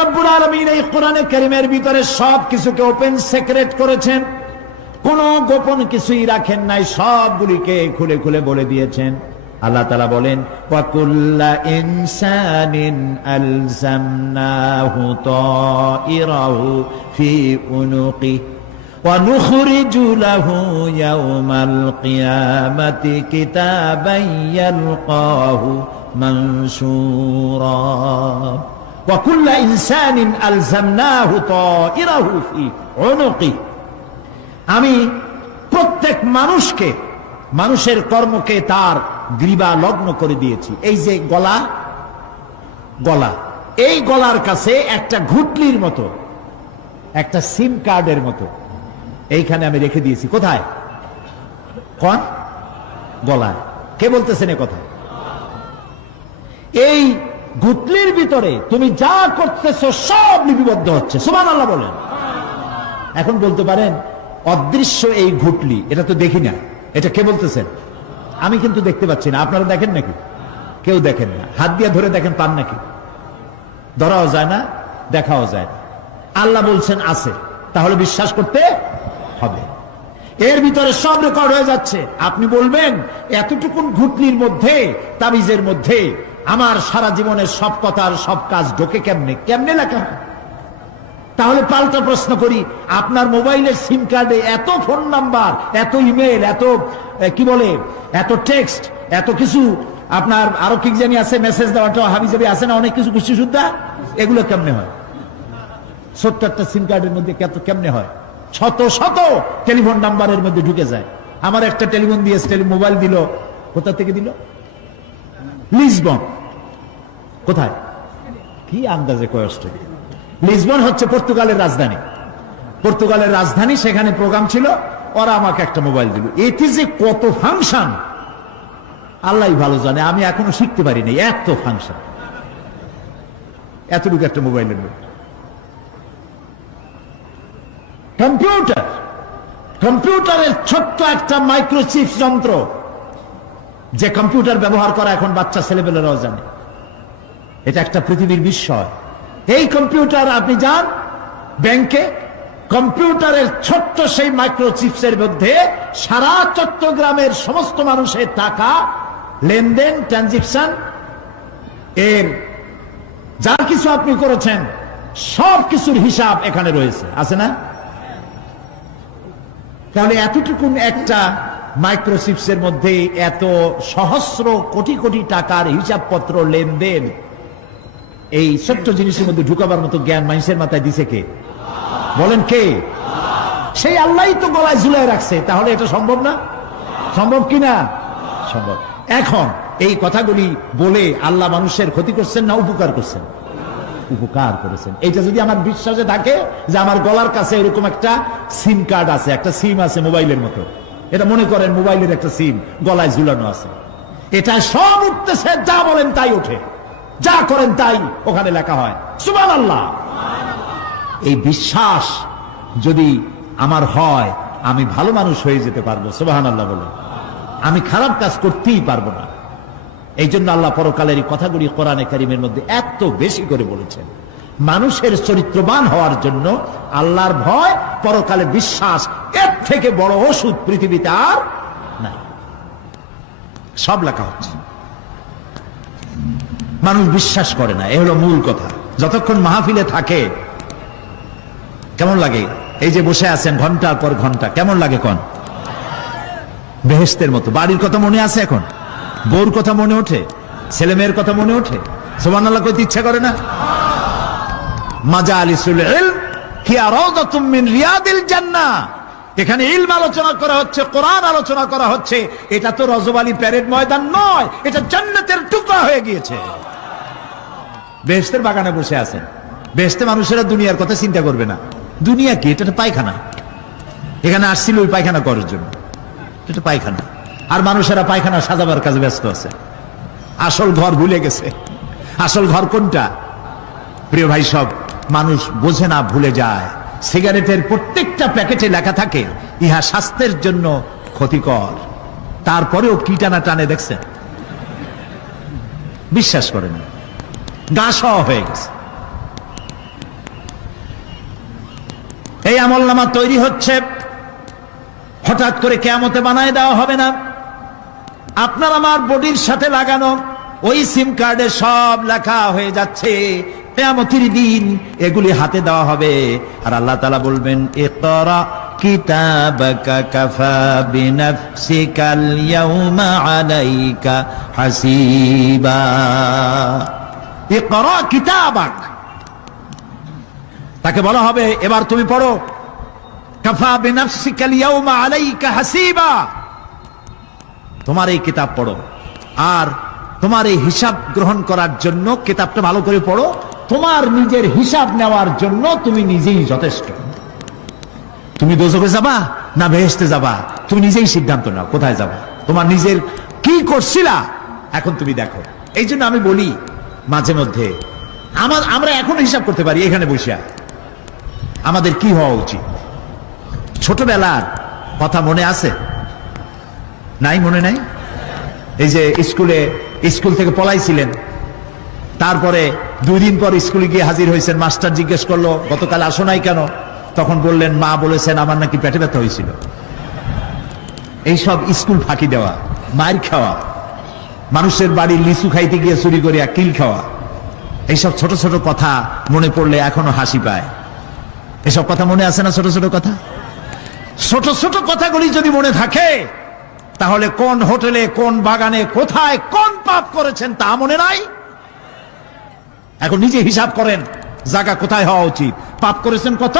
রাব্বুল আলামিন এই কোরআনে কারীমের ভিতরে সব কিছুকে ওপেন সিক্রেট করেছেন, কোনো গোপন কিছুই রাখেন নাই, সবগুলিকে খুলে খুলে বলে দিয়েছেন। আল্লাহ তাআলা বলেন, ওয়া কুল্লা ইনসানিন আলজামনাহু তাইরাহু ফি উনুকি ওয়া নুখরিজু লাহু ইয়াওমাল কিয়ামাতি কিতাবান ইয়ালকাহু মানসুরা। ওয়া কুল্লা ইনসানিন আলজামনাহু তাইরাহু ফি উনুকি, আমি প্রত্যেক মানুষকে, মানুষের কর্মকে তার গ্রীবা লগ্ন করে দিয়েছি। এই যে গলা, গলা, এই গলার কাছে একটা ঘুটলির মতো, একটা সিম কার্ডের মতো এইখানে আমি রেখে দিয়েছি। কোথায়? কোন গলায়? কে বলতেছেন এ কথা? এই ঘুটলির ভিতরে তুমি যা করতেছো সব লিপিবদ্ধ হচ্ছে। সুবহানাল্লাহ বলেন। এখন বলতে পারেন অদৃশ্য এই ঘুটলি, এটা তো দেখি না, এটা কে বলতেছেন? আমি কিন্তু দেখতে পাচ্ছি না। আপনারা দেখেন নাকি? কেউ দেখেন না। হাত দিয়ে ধরে দেখেন, পান নাকি? ধরাও যায় না, দেখাও যায় না। আল্লাহ বলছেন আছে, তাহলে বিশ্বাস করতে হবে। এর ভিতরে সব রেকর্ড হয়ে যাচ্ছে। আপনি বলবেন এতটুকুন ঘুটলির মধ্যে, তাবিজের মধ্যে আমার সারা জীবনের সব কথার সব কাজ ঢোকে কেমনে? কেমনে লেখা? তাহলে পাল্টা প্রশ্ন করি, আপনার মোবাইলের সিম কার্ডে এত ফোন নাম্বার, এত ইমেল, এত কি বলে, এত টেক্সট, এত কিছু, আপনার আরো কি জানি আছে, মেসেজ দেওয়াটা হাবিজাবি আছে না, অনেক কিছু কিছু সুদ্ধা, এগুলো কেমনে হয়? ছোট্ট একটা সিম কার্ডের মধ্যে কেমনে হয়? শত শত টেলিফোন নাম্বারের মধ্যে ঢুকে যায়। আমার একটা টেলিফোন দিয়ে মোবাইল দিল, কোথা থেকে দিল? লিসবন। কোথায়? কি আন্দাজে কয়েস্ট? লিসবন হচ্ছে পর্তুগালের রাজধানী। পর্তুগালের রাজধানী, সেখানে প্রোগ্রাম ছিল, ওরা আমাকে একটা মোবাইল দিল। এতে যে কত ফাংশন আল্লাহ ভালো জানে, আমি এখনো শিখতে পারিনি। এত ফাংশন, এতটুকু একটা মোবাইলের মধ্যে। কম্পিউটার, কম্পিউটারের ছোট্ট একটা মাইক্রোচিপ যন্ত্র, যে কম্পিউটার ব্যবহার করা এখন বাচ্চা ছেলেপেলেরাও জানে। এটা একটা পৃথিবীর বিস্ময়। এই কম্পিউটার, আপনি যান ব্যাংকে, কম্পিউটারের ছোট্ট সেই মাইক্রোচিপসের মধ্যে সারা চট্টগ্রামের সমস্ত মানুষের টাকা লেনদেন, ট্রানজাকশন, এর যা কিছু আপনি করেছেন সব কিছুর হিসাব এখানে রয়েছে, আছে না? তাহলে এতটুকুন একটা মাইক্রোচিপসের মধ্যে এত সহস্র কোটি কোটি টাকার হিসাবপত্র, লেনদেন, এই ছোট্ট জিনিসের মধ্যে ঢুকাবার মতো জ্ঞান মানুষের মাথায় দিছে কে? বলেন কে? সেই আল্লাহই তো গলায় ঝুলাই রাখছে। তাহলে এটা সম্ভব না? সম্ভব কিনা? সম্ভব। এখন এই কথাগুলি বলে আল্লাহ মানুষের ক্ষতি করছেন না উপকার করছেন? উপকার করেছেন। এইটা যদি আমার বিশ্বাসে থাকে যে আমার গলার কাছে এরকম একটা সিম কার্ড আছে, একটা সিম আছে মোবাইলের মতো, এটা মনে করেন মোবাইলের একটা সিম গলায় ঝুলানো আছে, এটা সব উঠতেছে, যা বলেন তাই ওঠে, যা করেন তাই ওখানে লেখা হয়। সুবহানাল্লাহ। এই বিশ্বাস যদি আমার হয়, আমি ভালো মানুষ হয়ে যেতে পারবো। সুবহানাল্লাহ বলে আমি খারাপ কাজ করতেই পারবো না। এই জন্য আল্লাহ পরকালের এই কথাগুলি কোরআনে কারীমের মধ্যে এত বেশি করে বলেছেন। মানুষের চরিত্রবান হওয়ার জন্য আল্লাহর ভয়, পরকালে বিশ্বাস, এর থেকে বড় ওষুধ পৃথিবীতে আর নাই। সব লেখা হচ্ছে, মানুষ বিশ্বাস করে না, এ হলো মূল কথা। যতক্ষণ মাহফিলে থাকে কেমন লাগে? এই যে বসে আছেন ঘন্টার পর ঘন্টা, কেমন লাগে? কোন বেহেশতের মতো। বাড়ির কথা মনে আছে এখন? বউর কথা মনে ওঠে? ছেলে মেয়ের কথা মনে ওঠে? সুবহানাল্লাহ কইতে ইচ্ছা করে না? মাজালিসুল ইলম হিয়া রাউদাতুম মিন রিয়াদিল জান্নাহ। এখানে ইলম আলোচনা করা হচ্ছে, কোরআন আলোচনা করা হচ্ছে। এটা তো রজবালি প্যারেড ময়দান নয়, এটা জান্নাতের টুকরা হয়ে গিয়েছে। বেহেশতের বাগানে বসে আছেন। বেহেশতে মানুষেরা দুনিয়ার কথা চিন্তা করবে না। দুনিয়া কি? এটা পায়খানা। এখানে আসছিল ওই পায়খানা করার জন্য, এটা পায়খানা। আর মানুষেরা পায়খানা সাজাবার কাজে ব্যস্ত আছে, আসল ঘর ভুলে গেছে। আসল ঘর কোনটা? প্রিয় ভাই, সব মানুষ বোঝে না, ভুলে যায়। সিগারেটের প্রত্যেকটা প্যাকেটে লেখা থাকে ইহা স্বাস্থ্যের জন্য ক্ষতিকর, তারপরেও কি টানা টানে দেখছেন? বিশ্বাস করেন, গা সহ হয়ে গেছে। এই আমলনামা তৈরি হচ্ছে, হঠাৎ করে কিয়ামতে বানায় দেওয়া হবে না। আপনার আমার বডির সাথে লাগানো ওই সিম কার্ডে সব লেখা হয়ে যাচ্ছে, কিয়ামতের দিন এগুলি হাতে দেওয়া হবে। আর আল্লাহ তাআলা বলবেন, ইকরা কিতাবাকা কাফা বিনাফসিকাল ইয়াউমা আলাইকা হাসিবা। ইকরা কিতাবাক, তাকে বলা হবে এবার তুমি পড়ো। কাফা বিনাফসিকাল ইয়াউমা আলাইকা হাসিবা, তোমার এই কিতাব পড়ো, আর তোমার এই হিসাব গ্রহণ করার জন্য কিতাবটা ভালো করে পড়ো। তোমার নিজের হিসাব নেওয়ার জন্য তুমি নিজেই যথেষ্ট। তুমি দোজখে যাবা না বেহেশতে যাবা, তুমি নিজেই সিদ্ধান্ত নাও কোথায় যাবা। তোমার নিজের কি করছিলা এখন তুমি দেখো। এই জন্য আমি বলি মাঝে মধ্যে আমরা এখন হিসাব করতে পারি এখানে বসে আমাদের কি হওয়া উচিত। ছোটবেলার কথা মনে আছে? নাই, মনে নাই? এই যে স্কুল থেকে পলাইছিলেন, তারপরে 2 দিন পর স্কুলে গিয়ে হাজির হয়েছেন, মাস্টার জিজ্ঞেস করলো গতকাল আসো নাই কেন? তখন বললেন মা বলেছেন আমার নাকি পেটে ব্যথা হয়েছিল। এইসব স্কুল ফাঁকি দেওয়া, মার খাওয়া, মানুষের বাড়ির লিচু খাইতে গিয়ে চুরি করিয়া কিল খাওয়া, এইসব ছোট ছোট কথা মনে পড়লে এখনো হাসি পায়। এসব কথা মনে আছে না? ছোট ছোট কথা, ছোট ছোট কথাগুলি যদি মনে থাকে তাহলে কোন হোটেলে, কোন বাগানে, কোথায় কোন পাপ করেছেন তা মনে নাই? এখন নিজে হিসাব করেন জায়গা কোথায় হওয়া উচিত, পাপ করেছেন কত,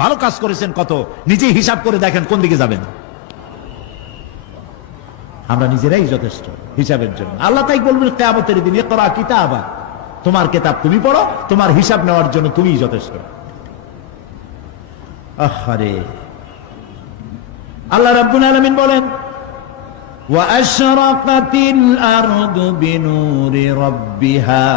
ভালো কাজ করেছেন কত, নিজে হিসাব করে দেখেন কোন দিকে যাবেন। আমরা নিজেরাই যথেষ্ট হিসাবের জন্য। আল্লাহ তাই বলবেন কিয়ামতের দিন, ইকরা কিতাবা, তোমার কিতাব তুমি পড়ো, তোমার হিসাব নেওয়ার জন্য তুমিই যথেষ্ট। আহারে, আল্লাহ রাব্বুল আলামিন বলেন, وَأَشْرَقَتِ الْأَرْضُ بِنُورِ رَبِّهَا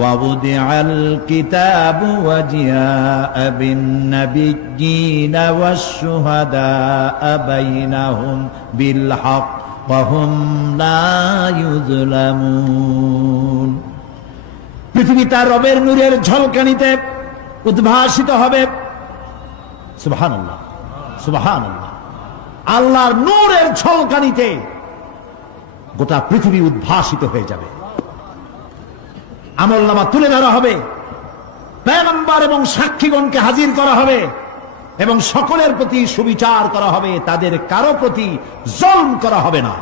وَوُضِعَ الْكِتَابُ وَجِاءَ بِالنَّبِيِّينَ وَالشُّهَدَاءَ بَيْنَهُمْ بِالْحَقِّ وَهُمْ لَا يُظْلَمُونَ। পৃথিবী তার রবের নূরের ঝলকানিতে উদ্ভাসিত হবে। সুবহানাল্লাহ, সুবহানাল্লাহ। আল্লাহর নূরের ঝলকানিতে গোটা পৃথিবী উদ্ভাসিত হয়ে যাবে। আমলনামা তুলে ধরা হবে, পয়গম্বর এবং সাক্ষীগণকে হাজির করা হবে এবং সকলের প্রতি সুবিচার করা হবে, তাদের কারো প্রতি জুলম করা হবে না।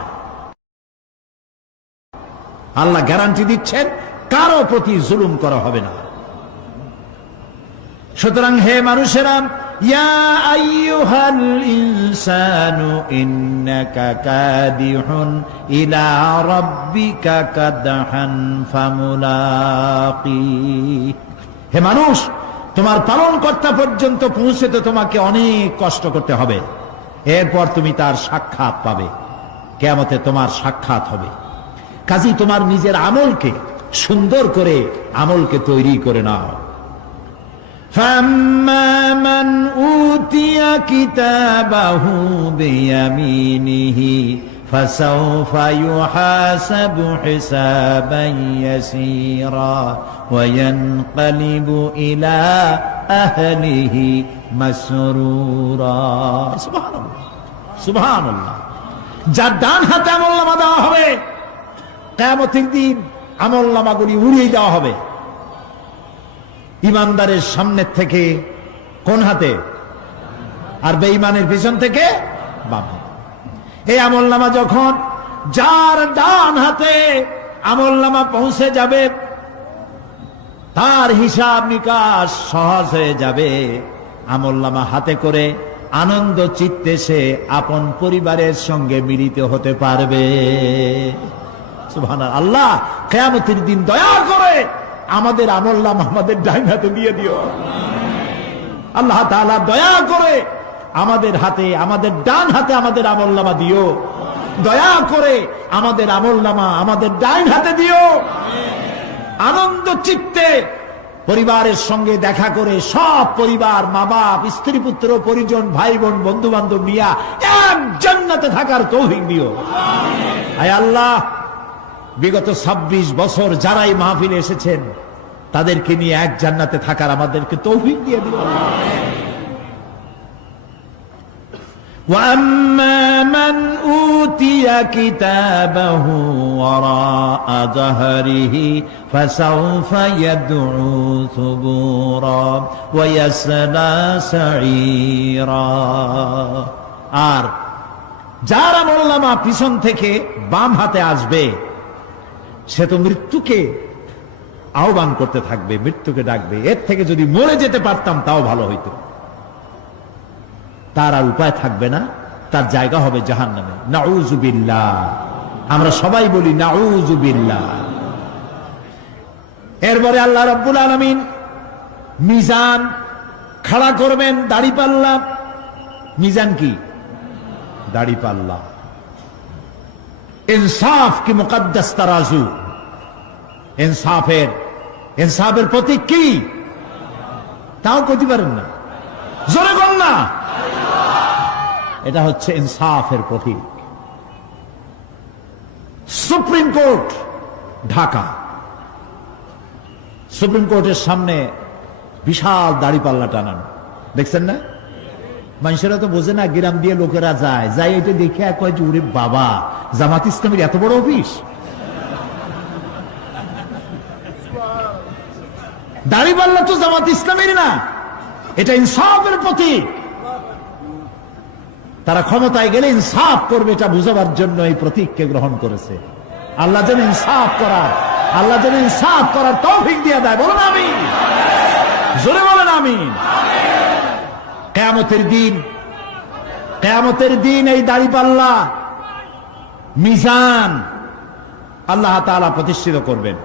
আল্লাহ গ্যারান্টি দিচ্ছেন কারো প্রতি জুলুম করা হবে না। সুতরাং হে মানুষেরা, ইয়া আইয়ুহাল ইনসানু ইন্নাকা কাদিহুন ইলা রাব্বিকা কাদহান ফামুলাকি। হে মানুষ, তোমার পালনকর্তা পর্যন্ত পৌঁছতে তোমাকে অনেক কষ্ট করতে হবে, এরপর তুমি তার সাক্ষাৎ পাবে। কিয়ামতে তোমার সাক্ষাৎ হবে। কাজী তোমার নিজের আমলকে সুন্দর করে আমলকে তৈরি করে নাও। فَأَمَّا مَنْ أُوتِيَ كِتَابَهُ بِيَمِينِهِ فَسَوْفَ يُحَاسَبُ حِسَابًا يَسِيرًا وَيَنْقَلِبُ إِلَى أَهْلِهِ مسرورا। সুবহানাল্লাহ, সুবহানাল্লাহ। যার ডান হাতে আমলনামা দেওয়া হবে, কিয়ামতের দিন আমলনামাগুলি উড়িয়ে দেওয়া হবে। ইমানদারের সামনে থেকে কোন হাতে, আর বেঈমানের পিছন থেকে বাম হাতে। এই আমলনামা যখন যার ডান হাতে আমলনামা পৌঁছে যাবে, তার হিসাব নিকাশ সহজ হয়ে যাবে। আমলনামা হাতে করে আনন্দ চিত্তে সে আপন পরিবারের সঙ্গে মিলিত হতে পারবে। সুবহানাল্লাহ। আল্লাহ কিয়ামতের দিন দয়া করে আমাদের আমলনামা আমাদের ডান হাতে দিয়ে দিও। আল্লাহ তাআলা দয়া করে আমাদের হাতে, আমাদের ডান হাতে আমাদের আমলনামা দিও। দয়া করে আমাদের আমলনামা আমাদের ডান হাতে দিও। আনন্দ চিত্তে পরিবারের সঙ্গে দেখা করে সব পরিবার, মা বাপ, স্ত্রী পুত্র, পরিজন, ভাই বোন, বন্ধু বান্ধব নিয়া এক জান্নাতে থাকার তৌফিক দিও। আয় আল্লাহ, বিগত 26 বছর যারাই মাহফিলে এসেছেন তাদেরকে নিয়ে এক জান্নাতে থাকার আমাদেরকে তৌফিক দিয়ে দিও। وَأَمَّا مَنْ أُوتِيَ كِتَابَهُ وَرَاءَ ظَهْرِهِ فَسَوْفَ يَدْعُو ثُبُورًا وَيَصْلَى سَعِيرًا। আর যার আমলনামা পিছন থেকে বাম হাতে আসবে, সে তো মৃত্যুকে আহ্বান করতে থাকবে, মৃত্যুকে ডাকবে। এর থেকে যদি মরে যেতে পারতাম তাও ভালো হইতো। তার আর উপায় থাকবে না, তার জায়গা হবে জাহান্নামে। নাউযুবিল্লাহ। আমরা সবাই বলি নাউযুবিল্লাহ। এরপরে আল্লাহ রাব্বুল আলামিন মিজান খাড়া করবেন, দাড়িপাল্লা। মিজান কি? দাড়িপাল্লা। ইনসাফ কি মুকদ্দাস তারাজু। ইনসাফের প্রতীক কি? তাও কইতে পারেন না, জোরে বল না। এটা হচ্ছে ইনসাফের প্রতীক। সুপ্রিম কোর্ট ঢাকা, সুপ্রিম কোর্টের সামনে বিশাল দাড়িপাল্লা টানানো, দেখছেন না? মানুষেরা তো বোঝে না, গ্রাম দিয়ে লোকেরা যায়, যাই এটা দেখে কয় যে ওরে বাবা, জামাত ইসলামের এত বড় অফিস। দাড়িপাল্লা তো জামাত ইসলামের না, এটা ইনসাফের প্রতীক। তারা ক্ষমতায় গেলে ইনসাফ করবে, এটা বুঝাবার জন্য এই প্রতীককে গ্রহণ করেছে। আল্লাহ যেন ইনসাফ করার তৌফিক দিয়ে দেয়। বলুন আমিন, জোরে বলেন আমিন। কিয়ামতের দিন এই দাড়িপাল্লা মিজান আল্লাহ তাআলা প্রতিষ্ঠিত করবেন,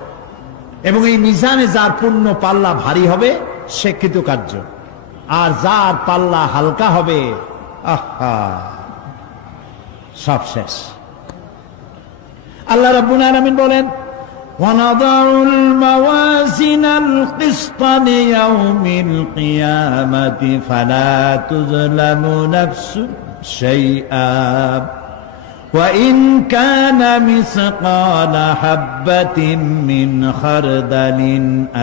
এবং এই মিজানে যার পুণ্য পাল্লা ভারী হবে সে কৃতকার্য, আর যার পাল্লা হালকা হবে আহা সব শেষ। আল্লাহ রাব্বুল আলামিন বলেন, وَنَضَعُ الْمَوَازِينَ الْقِسْطَ لِيَوْمِ الْقِيَامَةِ فَلَا تُظْلَمُ نَفْسٌ شَيْئًا وَإِنْ كَانَ مِثْقَالَ حَبَّةٍ مِّنْ خَرْدَلٍ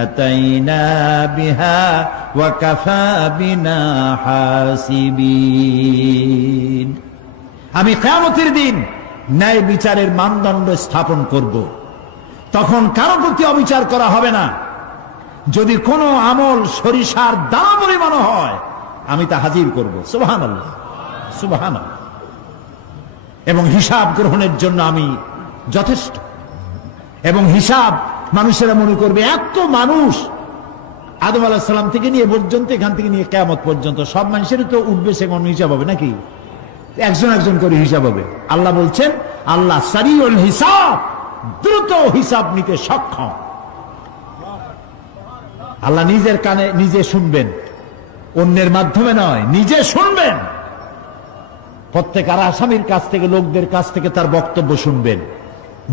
أَتَيْنَا بِهَا وَكَفَى بِنَا حَاسِبِينَ। আমি কিয়ামতের দিন ন্যায় বিচারের মানদণ্ড স্থাপন করব। তখন কারো প্রতি অবিচার করা হবে না। যদি কোনো আমল সরিষার দানা পরিমাণ হয়, আমি তা হাজির করব। সুবহানাল্লাহ, সুবহানাল্লাহ। এবং হিসাব গ্রহণের জন্য আমি যথেষ্ট। এবং হিসাব মানুষেরা মনে করবে, এত মানুষ আদম আলাইহিস সালাম থেকে নিয়ে পর্যন্ত, এখান থেকে নিয়ে কিয়ামত পর্যন্ত সব মানুষেরই তো উঠবে সেমন হিসাব হবে নাকি? একজন একজন করে হিসাব হবে। আল্লাহ বলছেন, আল্লাহ সারিউল হিসাব, দ্রুত হিসাব নিতে সক্ষম। আল্লাহ নিজের কানে নিজে শুনবেন, অন্যের মাধ্যমে নয়, নিজে শুনবেন। প্রত্যেক আর আসামির কাছ থেকে, লোকদের কাছ থেকে তার বক্তব্য শুনবেন।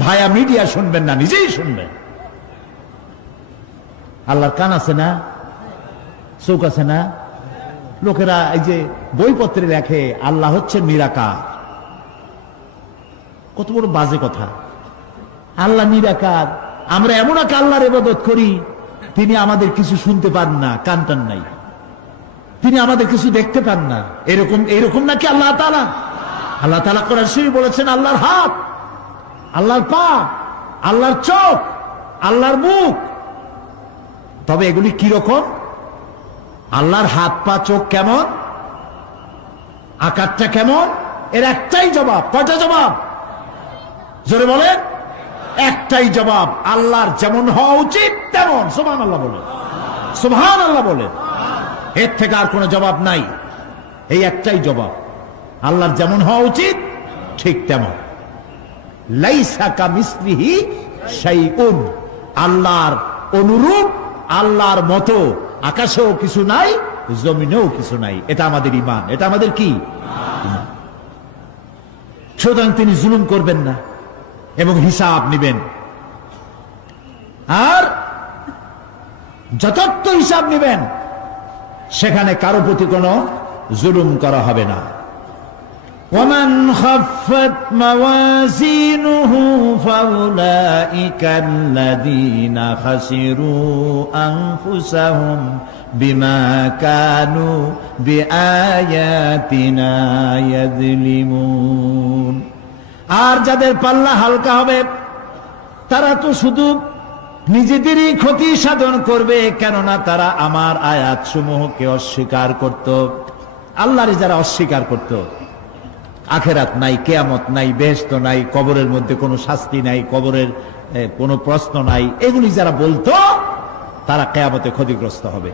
ভায়া মিডিয়া শুনবেন না, নিজেই শুনবেন। আল্লাহর কান আছে না, চোখ আছে না? লোকেরা এই যে বইপত্রে লেখে আল্লাহ হচ্ছে নিরাকার, কত বড় বাজে কথা। আল্লাহ নিরাকার, আমরা এমন এক আল্লাহর ইবাদত করি, তিনি আমাদের কিছু শুনতে পান না, কান টান নাই, তিনি আমাদের কিছু দেখতে পান না। এরকম নাকি আল্লাহ তাআলা? আল্লাহ তাআলা কোরআন শরীফে বলেছেন, আল্লাহর হাত, আল্লাহর পা, আল্লাহর চোখ, আল্লাহর মুখ। তবে এগুলি কি রকম? আল্লাহর হাত, পা, চোখ কেমন, আকারটা কেমন? এর একটাই জবাব। কয়টা জবাব? জোরে বলেন। একটাই জবাব, আল্লাহর যেমন হওয়া উচিত তেমন। সুবহানাল্লাহ বলেন, সুবহানাল্লাহ বলেন। এর থেকে আর কোনো জবাব নাই, এই একটাই জবাব, আল্লাহর যেমন হওয়া উচিত ঠিক তেমন। লাইসা কামিসলিহি শাইউন, আল্লাহর অনুরূপ, আল্লাহর মতো আকাশেও কিছু নাই, জমিনেও কিছু নাই। এটা আমাদের ঈমান, এটা আমাদের কি? সুতরাং তিনি জুলুম করবেন না এবং হিসাব নেবেন, আর যথার্থ হিসাব নেবেন। সেখানে কারো প্রতি কোনো জুলুম করা হবে না। ومن خفت موازينه فأولئك الذين خسروا أنفسهم بما كانوا بآياتنا يظلمون। আর যাদের পাল্লা হালকা হবে তারা তো শুধু নিজেদেরই ক্ষতি সাধন করবে, কেননা তারা আমার আয়াত সমূহকে অস্বীকার করত। আল্লাহর যারা অস্বীকার করত, আখেরাত নাই, কিয়ামত নাই, বেহেশত নাই, কবরের মধ্যে কোনো শাস্তি নাই, কবরের কোনো প্রশ্ন নাই, এগুলি যারা বলতো তারা কিয়ামতে ক্ষতিগ্রস্ত হবে।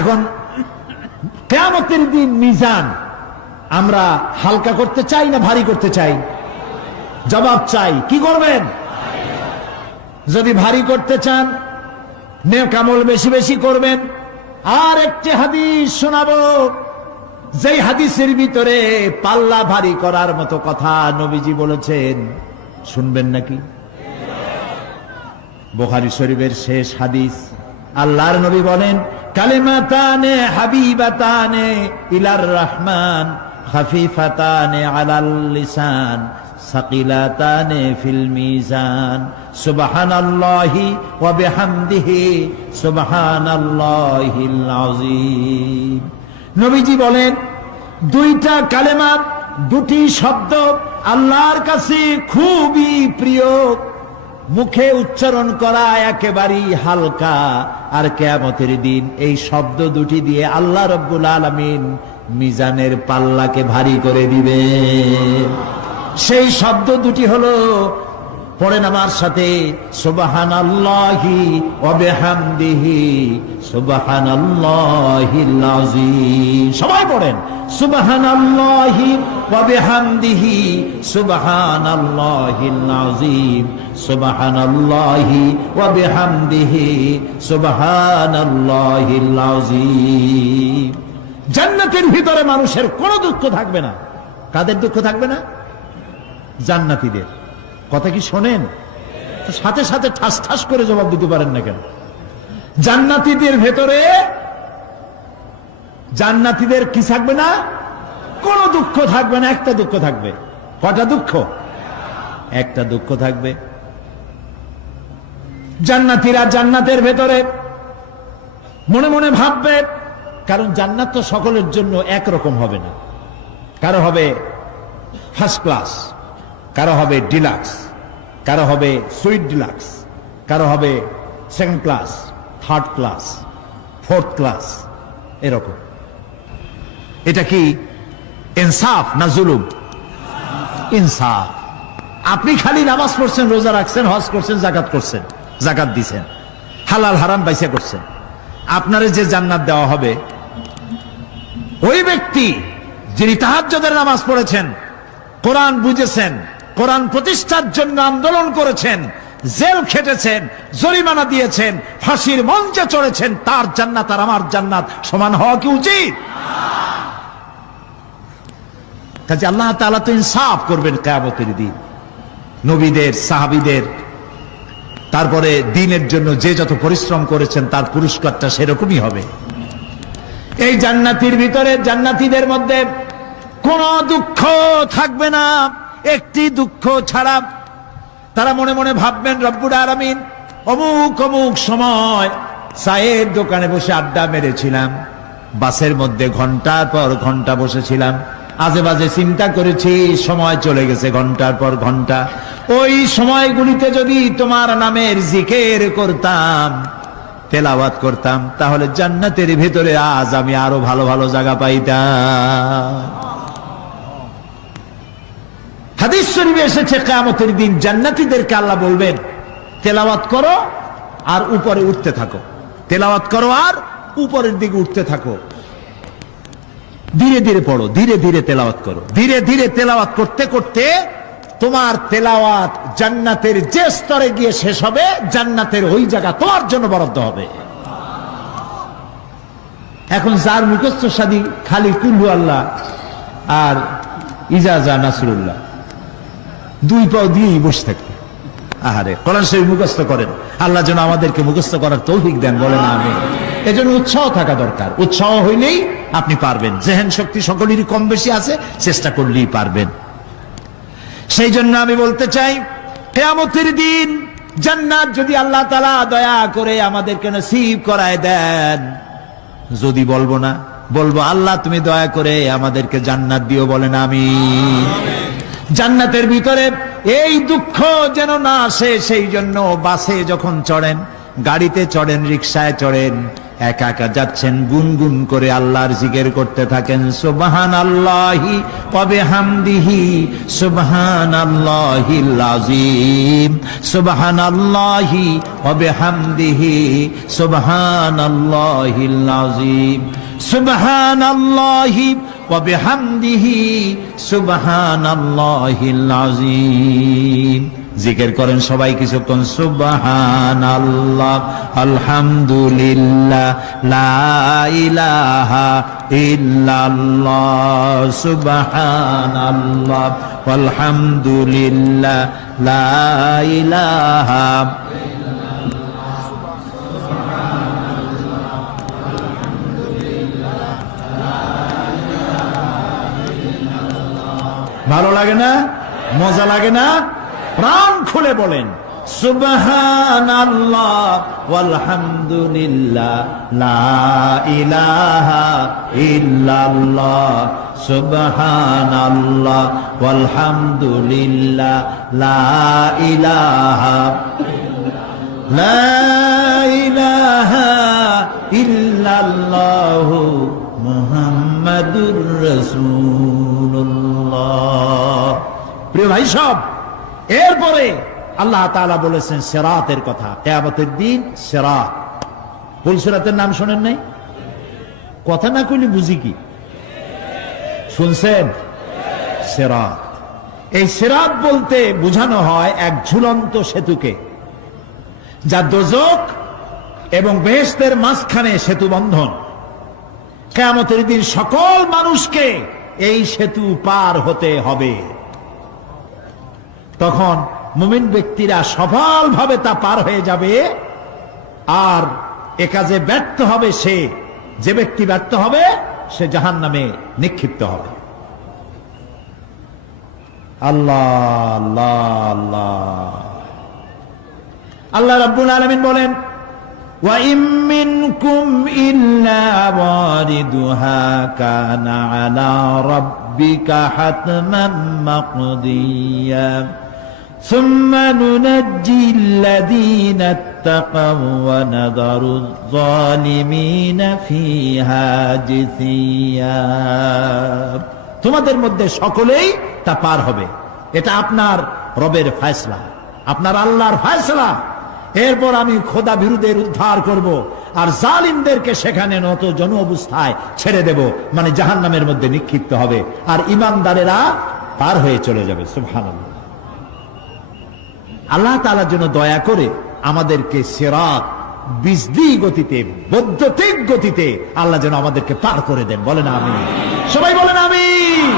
এখন কিয়ামতের দিন মিজান আমরা হালকা করতে চাই না ভারী করতে চাই? জবাব চাই। কি করবেন? যদি ভারী করতে চান নেক আমল বেশি বেশি করবেন। আর একটি হাদিস শোনাবো, যেই হাদিসের ভিতরে পাল্লা ভারী করার মতো কথা নবীজি বলেছেন। শুনবেন নাকি? বুখারী শরীফের শেষ হাদিস। আল্লাহর নবী বলেন, কালিমাতানে হাবিবাতানে ইলার রহমান খাফিফাতানে আলাল লিসান সাকিলাতানে ফিল মিজান সুবহানাল্লাহি ওয়া বিহামদিহি সুবহানাল্লাহিল আযীম। নবীজি বলেন, দুইটা কালেমা, দুটি শব্দ আল্লাহর কাছে খুবই প্রিয়, মুখে উচ্চারণ করা একেবারেই হালকা। আর কিয়ামতের দিন এই শব্দ দুটি দিয়ে আল্লাহ রাব্বুল আলামিন মিজানের পাল্লাকে ভারী করে দিবে। সেই শব্দ দুটি হলো, পড়েন আমার সাথে, সুবহানাল্লাহি ওয়া বিহামদিহি সুবহানাল্লাহিল আযীম। সবাই পড়েন, সুবহানাল্লাহি ওয়া বিহামদিহি সুবহানাল্লাহিল আযীম সুবহানাল্লাহি ওয়া বিহামদিহি সুবহানাল্লাহিল আযীম। জান্নাতের ভিতরে মানুষের কোনো দুঃখ থাকবে না। কাদের দুঃখ থাকবে না? জান্নাতীদের। কথা কি শোনেন? সাথে সাথে ঠাস ঠাস করে জবাব দিতে পারেন না কেন? জান্নাতীদের ভেতরে, জান্নাতীদের কি থাকবে না? কোন দুঃখ থাকবে না। একটা দুঃখ থাকবে। কটা দুঃখ? একটা দুঃখ থাকবে। জান্নাতীরা জান্নাতের ভেতরে মনে মনে ভাববে, কারণ জান্নাত তো সকলের জন্য একরকম হবে না। কারো হবে ফার্স্ট ক্লাস, কারো হবে ডিলাক্স, কারো হবে সুইট ডিলাক্স, কারো হবে second class, third class, fourth class, এরকম। এটা কি ইনসাফ না জুলুম? ইনসাফ। আপনি খালি নামাজ পড়ছেন, রোজা রাখছেন, হজ করছেন, যাকাত করছেন, যাকাত দিছেন, হালাল হারাম বাইসা করছেন, আপনারে যে জান্নাত দেওয়া হবে, ওই ব্যক্তি যিনি তাহাজ্জুদের নামাজ পড়েছেন, কোরআন বুঝেছেন, কোরআন প্রতিষ্ঠার জন্য আন্দোলন করেছেন, জেল খেটেছেন, জরিমানা দিয়েছেন, ফাঁসির মঞ্চে চড়েছেন, তার জান্নাত আর আমার জান্নাত সমান হওয়া কি উচিত? কাজে আল্লাহ তাআলা তো ইনসাফ করবেন কিয়ামতের দিন। নবীদের, সাহাবীদের, তারপরে দ্বীনের জন্য যে যত পরিশ্রম করেছেন তার পুরস্কারটা সেরকমই হবে। এই জান্নাতের ভিতরে, জান্নাতীদের মধ্যে কোনো দুঃখ থাকবে না, একটি দুঃখ ছাড়া। তারা মনে মনে ভাববেন, রব্বুল আলামিন, অমুক অমুক সময় চায়ের দোকানে বসে আড্ডা মেরেছিলাম, বাসের মধ্যে ঘন্টার পর ঘন্টা বসেছিলাম, আজে বাজে চিন্তা করেছি, সময় চলে গেছে ঘন্টার পর ঘন্টা। ওই সময়গুলিতে যদি তোমার নামের জিকির করতাম, তেলাওয়াত করতাম, তাহলে জান্নাতের ভিতরে আজ আমি আরো ভালো ভালো জায়গা পাইতাম। হাদিস শরীফে এসেছে, কিয়ামতের দিন জান্নাতীদেরকে আল্লাহ বলবেন, তেলাওয়াত করো আর উপরে উঠতে থাকো, তেলাওয়াত করো আর উপরের দিকে উঠতে থাকো, ধীরে ধীরে পড়ো, ধীরে ধীরে তেলাওয়াত করো। ধীরে ধীরে তেলাওয়াত করতে করতে তোমার তেলাওয়াত জান্নাতের যে স্তরে গিয়ে শেষ হবে, জান্নাতের ওই জায়গা তোমার জন্য বরাদ্দ হবে। এখন যার মুখস্থ সাদি খালি কুল্লু আল্লাহ আর ইজাজা নাসরুল্লাহ, দুই পাও দিয়েই বসে থাকবে, আহারে, কোরআন শরীফ মুখস্থ করেন, আল্লাহ যেন আমাদেরকে মুখস্থ করার তৌফিক দেন, বলেন আমিন। এজন্য উৎসাহ থাকা দরকার, উৎসাহ হইলেই আপনি পারবেন। জেহেন শক্তি সকলেরই কম বেশি আছে, চেষ্টা করলেই পারবেন। সেই জন্য আমি বলতে চাই, কিয়ামতের দিন জান্নাত যদি আল্লাহ তাআলা দয়া করে আমাদেরকে নসিব করায় দেন, যদি বলবো না, বলবো আল্লাহ তুমি দয়া করে আমাদেরকে জান্নাত দিও, বলেন আমিন। জান্নাতের ভিতরে এই দুঃখ যেন না আসে, সেই জন্য বাসে যখন চড়েন, গাড়িতে চড়েন, রিকশায় চড়েন, একা একা যাচ্ছেন, গুনগুন করে আল্লাহর জিকির করতে থাকেন, সুবহানাল্লাহি ওয়া বিহামদিহি সুবহানাল্লাহিল আযীম, সুবহানাল্লাহি ওয়া বিহামদিহি সুবহানাল্লাহিল আযীম, সুবহানাল্লাহি ওয়া বিহামদিহি সুবহানাল্লাহিল আযীম। জিকির করেন সবাই কিছুক্ষণ, সুবহানাল্লাহ, আলহামদুলিল্লাহ, লা ইলাহা ইল্লাল্লাহ, সুবহানাল্লাহ, আলহামদুলিল্লাহ, লা ইলাহা। ভালো লাগে না? মজা লাগে না? প্রাণ খুলে বলেন সুবহানাল্লাহ ওয়ালহামদুলিল্লাহ, লা ইলাহা ইল্লাল্লাহ, সুবহানাল্লাহ ওয়ালহামদুলিল্লাহ, লা ইলাহা, লা ইলাহা ইল্লাল্লাহ, মুহাম্মাদুর রাসূলুল্লাহ। প্রিয় ভাই সব, এরপরে আল্লাহ তাআলা বলেছেন সিরাতের কথা, কিয়ামতের দিন সিরাত। কোন সিরাতের নাম শোনেন নাই? কথা না কইলে বুঝি কি? শুনছেন? সিরাত। এই সিরাত বলতে বোঝানো হয় এক ঝুলন্ত সেতুকে, যা দোজখ এবং বেহেশতের মাঝখানে সেতু বন্ধন। কিয়ামতের দিন সকল মানুষকে এই সেতু পার হতে হবে। তখন মুমিন ব্যক্তিরা সফলভাবে তা পার হয়ে যাবে, আর এ কাজে ব্যর্থ হবে সে, যে ব্যক্তি ব্যর্থ হবে সে জাহান্নামে নিক্ষিপ্ত হবে। আল্লাহ আল্লাহ আল্লাহ। আল্লাহ রাব্বুল আলামিন বলেন, ওয়া ইম মিনকুম ইল্লা ওয়ারিদুহা কানা আলা রাব্বিকা হাতমান মাকদিয়া সুম্মা নুনাজ্জি আল্লাযীনা ইত্তাকাউ ওয়া নাযারু আয-যালিমিনা ফীহা জিসিয়া। তোমাদের মধ্যে সকলেই তা পার হবে, এটা আপনার রবের ফয়সালা, আপনার আল্লাহর ফয়সালা। এরপর আমি খোদা বিরুদ্ধের উদ্ধার করব, আর জালিমদেরকে সেখানে নত জন অবস্থায় ছেড়ে দেব, মানে জাহান্নামের মধ্যে নিক্ষিপ্ত হবে, আর ঈমানদারেরা পার হয়ে চলে যাবে। সুবহানাল্লাহ। আল্লাহ তাআলার জন্য দয়া করে আমাদেরকে সিরাত বিজলি গতিতে, বৈদ্যুতিক গতিতে আল্লাহ যেন আমাদেরকে পার করে দেন, বলেন আমিন। সবাই বলেন আমিন।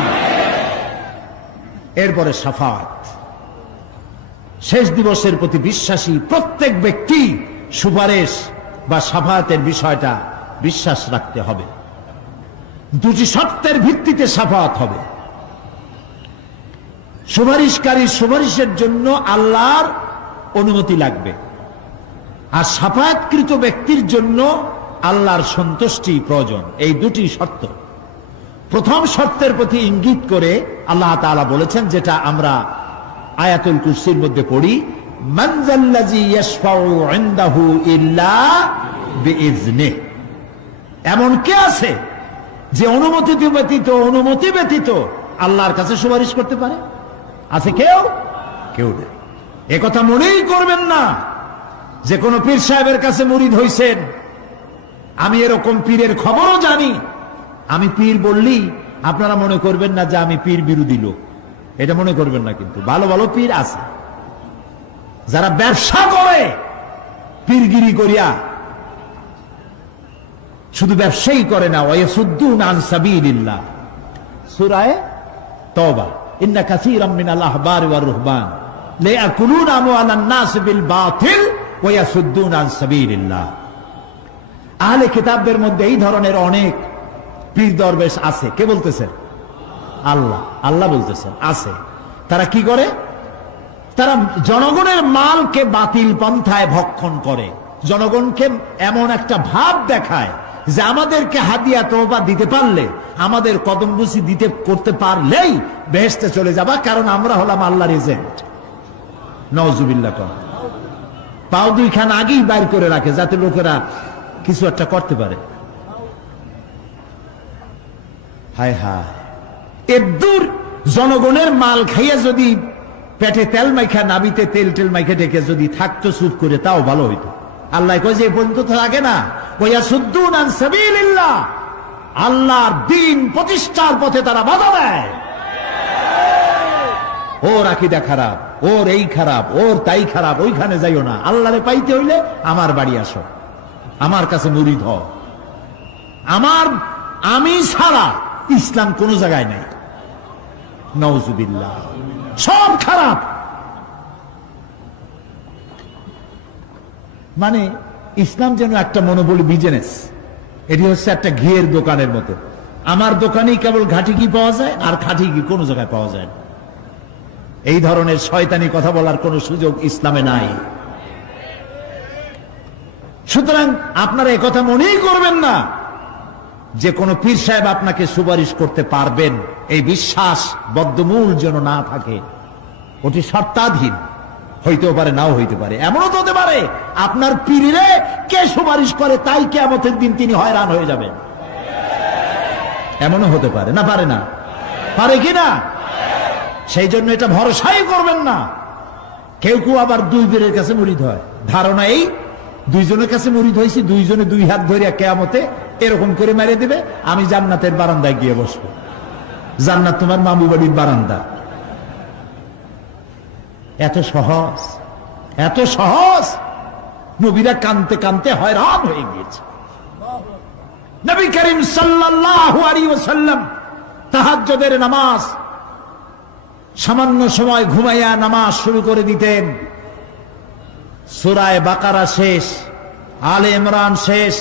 এরপরে শাফাত, শেষ দিবসের প্রতি বিশ্বাসী প্রত্যেক ব্যক্তি সুপারিশ বা শাফাতের বিষয়টা বিশ্বাস রাখতে হবে। দুটি শর্তের ভিত্তিতে শাফাত হবে। সুপারিশকারী সুপারিশের জন্য আল্লাহর অনুমতি লাগবে, আর শাফায়াতকৃত ব্যক্তির জন্য আল্লাহর সন্তুষ্টি প্রয়োজন। এই দুটি শর্ত। প্রথম শর্তের প্রতি ইঙ্গিত করে আল্লাহ তাআলা বলেছেন, যেটা আমরা আয়াতুল কুরসির মধ্যে পড়ি, মান যাল্লাযী ইয়াশফাউ ইনদাহু ইল্লা বিইজনিহি। এমন কে আছে যে অনুমতি ব্যতীত আল্লাহর কাছে সুপারিশ করতে পারে? আছে কেউ? কেউ নেই। একথা মনেই করবেন না যে কোন পীর সাহেবের কাছে মুরিদ হইছেন, আমি এরকম পীরের খবরও জানি। আমি পীর বললি আপনারা মনে করবেন না যে আমি পীর বিরোধী লোক, এটা মনে করবেন না। কিন্তু ভালো ভালো পীর আছে যারা ব্যবসা করে পীরগিরি করিয়া, শুধু ব্যবসায়ী করে না, ওয়ায়াসুদ্দুনা আন সাবিলিল্লাহ, সূরা তাওবা, ইন্না কাসীরাম মিনাল আহবার ওয়ার রুহবান লিয়াকুলুনা আমওয়ালান নাস বিল বাতিল ওয়া ইয়াসুদ্দুনা আন সাবিলিল্লাহ। আহলে কিতাবদের মধ্যে এই ধরনের অনেক পীর দরবেশ আছে। কে বলতেছেন? আল্লাহ। আল্লাহ বলতেছেন আছে। তারা কি করে? তারা জনগণের মালকে বাতিল পন্থায় ভক্ষণ করে, জনগণকে এমন একটা ভাব দেখায় যে আমাদেরকে হাদিয়া তোহফা দিতে পারলে, আমাদের কদমবুসি দিতে করতে পারলেই বেহেশতে চলে যাবা, কারণ আমরা হলাম আল্লাহর এজেন্ট। নাউজুবিল্লাহ। পাও দুইখান আগেই বাইর করে রাখে যাতে লোকেরা কিছু একটা করতে পারে। হায় হায়, এদূর জনগণের মাল খাইয়া যদি পেটে তেল মাইখা, নাবিতে তেল টেল মাইখা ডেকে যদি থাকতো চুপ করে, তাও ভালো হইতো। আল্লাহ কয় যে পর্যন্ত থাকে না, ওয়াসুদ্দুন আন সাবিলিল্লাহ, আল্লাহর দ্বীন প্রতিষ্ঠার পথে তারা বাধা দেয়। ওর আকীদা খারাপ, ওর এই খারাপ, ওর তাই খারাপ, ওইখানে যাইও না। আল্লাহরে পাইতে হইলে আমার বাড়ি আসো, আমার কাছে মুরিদ হও। আমি ছাড়া ইসলাম কোন জায়গায় নাই। নাউজুবিল্লাহ। সব খারাপ। মানে ইসলাম যেন একটা মনোবলি বিজনেস। এটি হচ্ছে একটা ঘিয়ের দোকানের মতো। আমার দোকানেই কেবল ঘাটি ঘি পাওয়া যায়, আর খাঁটি ঘি কোনো জায়গায় পাওয়া যায় না। এই ধরনের শয়তানি কথা বলার কোন সুযোগ ইসলামে নাই। সুতরাং আপনারা একথা মনেই করবেন না যে কোন পীর সাহেব আপনাকে সুপারিশ করতে পারবেন, এই বিশ্বাস বদ্ধমূল যেন না থাকে। ওটি শর্তাধীন, হইতেও পারে নাও হইতে পারে। এমনও তো হতে পারে আপনার পীরে কে সুপারিশ করে তাই কিয়ামতের দিন তিনি হয়রান হয়ে যাবেন। এমনও হতে পারে না? পারে না? পারে কিনা? সেই জন্য এটা ভরসাই করবেন না। কেউ কেউ আবার দুই পীরের কাছে মুরিদ হয়, ধারণা এই দুইজনের কাছে মুরিদ হয়েছি, দুইজনে দুই হাত ধরিয়া কিয়ামতে এরকম করে মেরে দিবে, আমি জান্নাতের বারান্দায় গিয়ে বসবো। জান্নাত তোমার মামু বাড়ির বারান্দা। এত সহজ, এত সহজ। নবীরা কানতে কানতে হয়রান হয়ে গিয়েছে। নবী করিম সাল্লাল্লাহু আলাইহি ওয়াসাল্লাম তাহাজ্জুদের নামাজ সামান্য সময় ঘুমাইয়া নামাজ শুরু করে দিতেন। সূরা বাকারা শেষ, আলে ইমরান শেষ,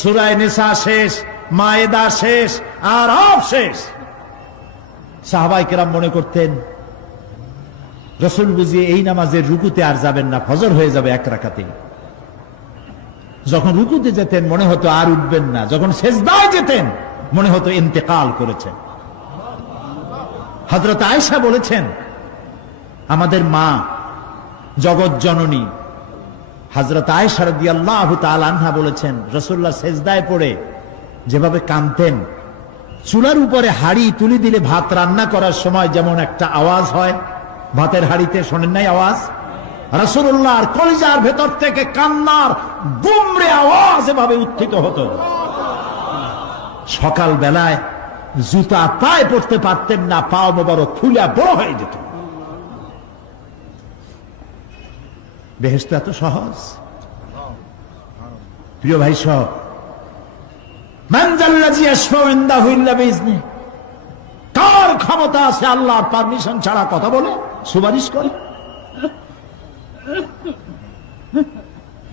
সূরা নিসা শেষ, মায়েদা শেষ, আরাফ শেষ। সাহাবায়ে কেরাম মনে করতেন রাসূল বুঝি এই নামাজের রুকুতে আর যাবেন না, ফজর হয়ে যাবে এক রাকাতে। যখন রুকুতে যেতেন মনে হতো আর উঠবেন না, যখন সেজদায় যেতেন মনে হতো ইন্তেকাল করেছেন। হযরত আয়েশা বলেছেন, আমাদের মা জগৎ জননী হযরত আয়েশা রাদিয়াল্লাহু তাআলা আনহা বলেছেন, রাসূলুল্লাহ সেজদায় পড়ে যেভাবে কাঁদতেন, চুলার উপরে হাড়ি তুলে দিলে ভাত রান্না করার সময় যেমন একটা আওয়াজ হয় ভাতের হাড়িতে, শোনেন নাই আওয়াজ? রাসূলুল্লাহর কলিজার ভেতর থেকে কান্নার গুমরে আওয়াজ এভাবে উত্থিত হতো। সকাল বেলায় জুতা পায়ে পড়তে পারতেন না, পাও মোবারক ফুলে বড় হয়ে যেত। বেহেশত এত সহজ। প্রিয় ভাই সব, মান যাল্লাযী ইয়াশফাউ ইনদাহু ইল্লা বিইজনিহি, কার ক্ষমতা আছে আল্লাহর পারমিশন ছাড়া কথা বলে, সুপারিশ করে?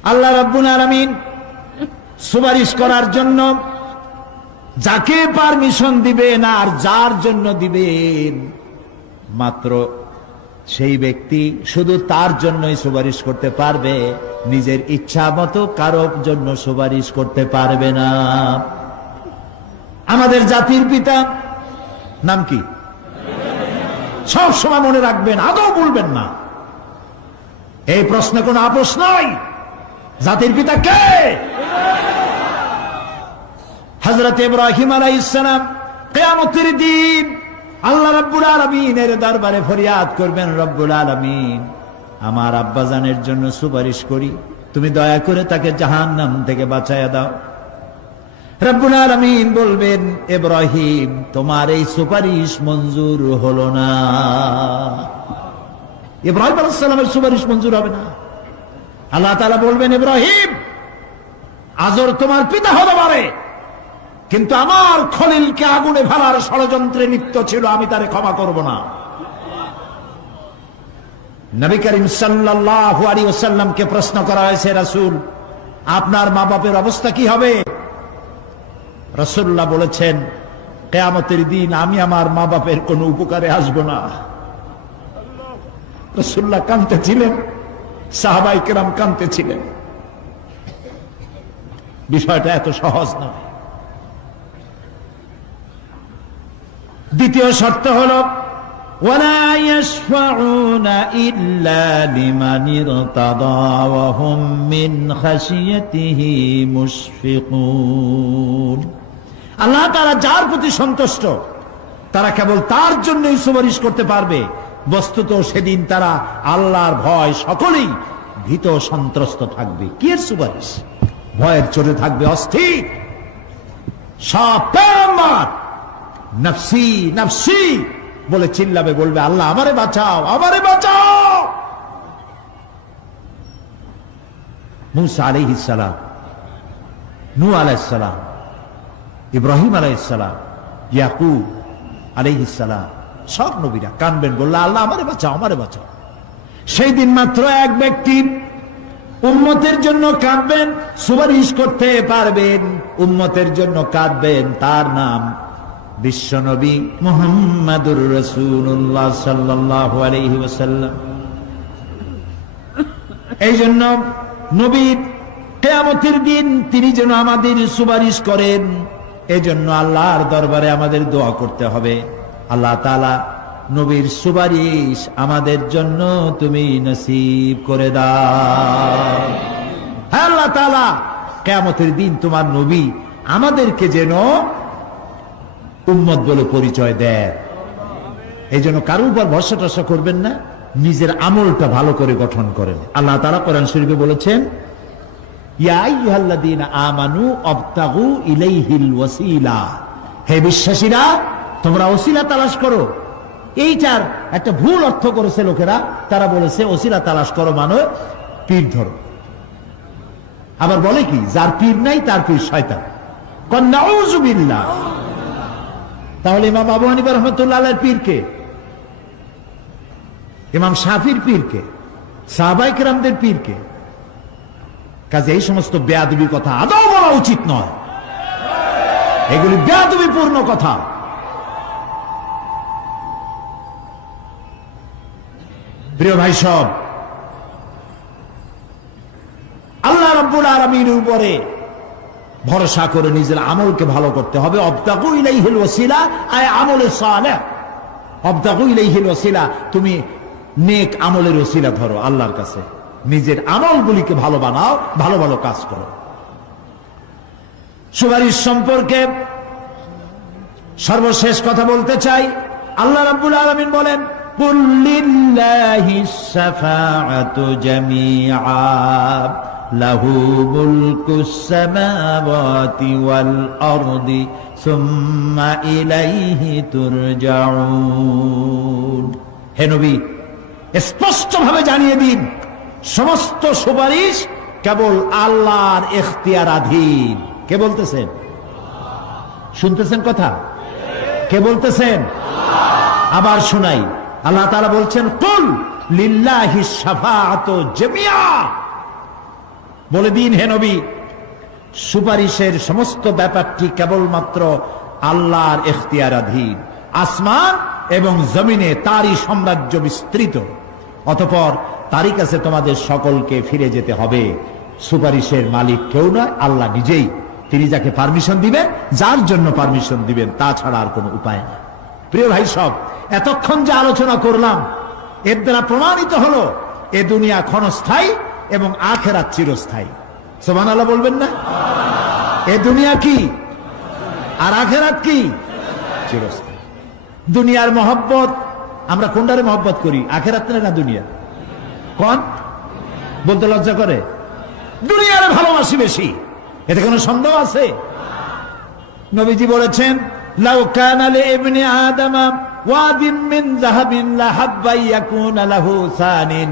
আল্লাহ রাব্বুল আলামিন সুপারিশ করার জন্য যাকে পারমিশন দিবেন আর যার জন্য দিবেন, মাত্র সেই ব্যক্তি শুধু তার জন্যই সুপারিশ করতে পারবে, নিজের ইচ্ছা মতো কারোর জন্য সুপারিশ করতে পারবে না। আমাদের জাতির পিতা নাম কি? সব সময় মনে রাখবেন, আদৌ বলবেন না। এই প্রশ্নে কোনো আপোষ নাই। জাতির পিতা কে? হযরত ইব্রাহিম আলাইহিস সালাম কিয়ামতের দিন আল্লাহ রাব্বুল আলামিনের দরবারে ফরিয়াদ করবেন, রব্বুল আলামিন আমার আব্বাজানের জন্য সুপারিশ করি, তুমি দয়া করে তাকে জাহান্নাম থেকে বাঁচায়া দাও। রব্বুল আলামিন বলবেন, ইব্রাহিম তোমার এই সুপারিশ মঞ্জুর হলো না। ইব্রাহিম আলাইহিস সালামের সুপারিশ মঞ্জুর হবে না। আল্লাহ তাআলা বলবেন, ইব্রাহিম আজর তোমার পিতা হতে পারে, কিন্তু আমার খলিলকে আগুনে ফেলার ষড়যন্ত্রে লিপ্ত ছিল, আমি তারে ক্ষমা করব না। নবী করিম সাল্লাল্লাহু আলাইহি ওয়াসাল্লামকে প্রশ্ন করা হয়েছে, রাসূল আপনার মা বাপের অবস্থা কি হবে? রাসূলুল্লাহ বলেছেন, কিয়ামতের দিন আমি আমার মা বাপের কোনো উপকারে আসব না। রাসূলুল্লাহ কাঁদতেছিলেন, সাহাবায়ে কেরাম কাঁদতেছিলেন। বিষয়টা এত সহজ নয়। দ্বিতীয় শর্ত হলো ওয়ালা ইয়াশফাউনা ইল্লা লিমান ইরতাদা ওয়া হুম মিন খাশিয়াতিহি মুশফিকুন। আল্লাহ তাআলা যার প্রতি সন্তুষ্ট তারা কেবল তার জন্যই সুপারিশ করতে পারবে। বস্তুত সেদিন তারা আল্লাহর ভয় সকলেই ভীত সন্ত্রস্ত থাকবে। কি এর সুপারিশ? ভয়ের চোটে থাকবে অস্থির। সব পয়গম্বর নফসি নফসি বলে চিল্লাবে, বলবে আল্লাহ আমারে বাঁচাও, আমারে বাঁচাও। মুসা আলাইহিস সালাম, নূহ আলাইহিস সালাম, ইব্রাহিম আলাইহিস সালাম, ইয়াকুব আলাইহিস সালাম, সব নবীরা কাঁদবেন, বললে আল্লাহ আমারে বাঁচাও, আমারে বাঁচাও। সেই দিন মাত্র এক ব্যক্তি উম্মতের জন্য কাঁদবেন, সুপারিশ করতে পারবেন, উম্মতের জন্য কাঁদবেন, তার নাম বিশ্বনবী মুহাম্মাদুর রাসূলুল্লাহ সাল্লাল্লাহু আলাইহি ওয়াসাল্লাম। এই জন্য নবী কিয়ামতের দিন তিনি যেন আমাদের সুপারিশ করেন, এজন্য আল্লাহর দরবারে আমাদের দোয়া করতে হবে, আল্লাহ তাআলা নবীর সুপারিশ আমাদের জন্য তুমি নসিব করে দাও। হ্যাঁ আল্লাহ তাআলা, কিয়ামতের দিন তোমার নবী আমাদেরকে যেন উম্মত বলে পরিচয় দেয়। এই জন্য কারোর উপর ভরসা টরসা করবেন না, নিজের আমলটা ভালো করে গঠন করেন। আল্লাহ তাআলা কোরআন শরীফে বলেছেন, ইয়া আইয়ুহাল্লাযীনা আমানু আবতাগু ইলাইহিল ওয়াসিলা। হে বিশ্বাসীরা, তোমরা ওসিলা তালাশ করো। এইটার একটা ভুল অর্থ করেছে লোকেরা, তারা বলেছে ওসিলা তালাশ করো মানে পীর ধরো। আবার বলে কি, যার পীর নাই তার পীর শয়তান। কন নাউযু বিল্লাহ। তাহলে ইমাম আবু হানিফা রাহমাতুল্লাহ আলাইহির পীর কে? ইমাম শাফির পীর কে? সাহাবায়ে কেরামদের পীর কে? কাজে এই সমস্ত বেয়াদবি কথা আদৌ বলা উচিত নয়। এগুলি বেয়াদবিপূর্ণ কথা। প্রিয় ভাই সব, আল্লাহ রাব্বুল আলামিনের উপরে ভরসা করে নিজের আমলকে ভালো করতে হবে। আবতাগু ইলাইহিল ওয়াসিলা আয় আমলে সালেহ। আবতাগু ইলাইহিল ওয়াসিলা, তুমি নেক আমলের ওসিলা ধরো আল্লাহর কাছে, নিজের আমলগুলিকে ভালো বানাও, ভালো ভালো কাজ করো। সুপারিশ সম্পর্কে সর্বশেষ কথা বলতে চাই। আল্লাহ রাব্বুল আলামিন বলেন, কুল লিল্লাহিস শাফাআতু জামিআ লাহু মুলকুস সামাওয়াতি ওয়াল আরদি সুম্মা ইলাইহি তুরজাউন। হে নবী, স্পষ্টভাবে জানিয়ে দিন, সমস্ত সুপারিশ কেবল আল্লাহর এখতিয়ারাধীন। কে বলতেছেন? শুনতেছেন কথা? কে বলতেছেন? আবার শুনাই। আল্লাহ তাআলা বলছেন, কুল লিল্লাহিস শাফাআতু জামিআ। বলে দিন হে নবী, সুপারিশের সমস্ত ব্যাপারটি কেবলমাত্র আল্লাহর এখতিয়ারাধীন। আসমান এবং জমিনে তারই সাম্রাজ্য বিস্তৃত, অতঃপর তারই কাছে তোমাদের সকলকে ফিরে যেতে হবে। সুপারিশের মালিক কেউ নয়, আল্লাহ নিজেই। তিনি যাকে পারমিশন দিবেন, যার জন্য পারমিশন দিবেন, তাছাড়া আর কোনো উপায় নেই। প্রিয় ভাই সব, এতক্ষণ যে আলোচনা করলাম এর দ্বারা প্রমাণিত হলো এ দুনিয়া ক্ষণস্থায়ী এবং আখিরাত চিরস্থায়ী। সুবহানাল্লাহ বলবেন না? এ দুনিয়া কি আর আখিরাত কি? চিরস্থায়ী। দুনিয়ার মহব্বত আমরা কোনটারে মহব্বত করি, আখিরাত না দুনিয়া? কোন বলতে লজ্জা করে? দুনিয়ারে ভালোবাসি বেশি, এতে কোনো সন্দেহ আছে? নবীজি বলেছেন, লাউ কানা লিইবনি আদামা ওয়াদিন মিন যাহাবিন লাহাব্বা ইয়াকুনা লাহু সানিন।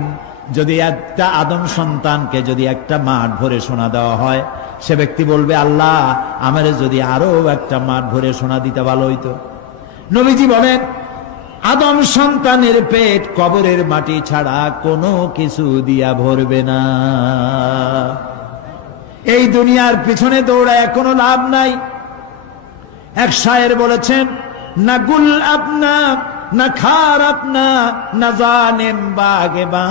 যদি একটা আদম সন্তানকে যদি একটা মাঠ ভরে সোনা দেওয়া হয়, সে ব্যক্তি বলবে, আল্লাহ আমারে যদি আরো একটা মাঠ ভরে সোনা দিতে ভালো হইতো। নবীজি বলেন, আদম সন্তানের পেট কবরের মাটি ছাড়া কোনো কিছু দিয়া ভরবে না। এই দুনিয়ার পিছনে দৌড়ায় কোনো লাভ নাই। এক শায়ের বলেছেন, না গুল আপনা না খার আপনা না জানেম বাগে বা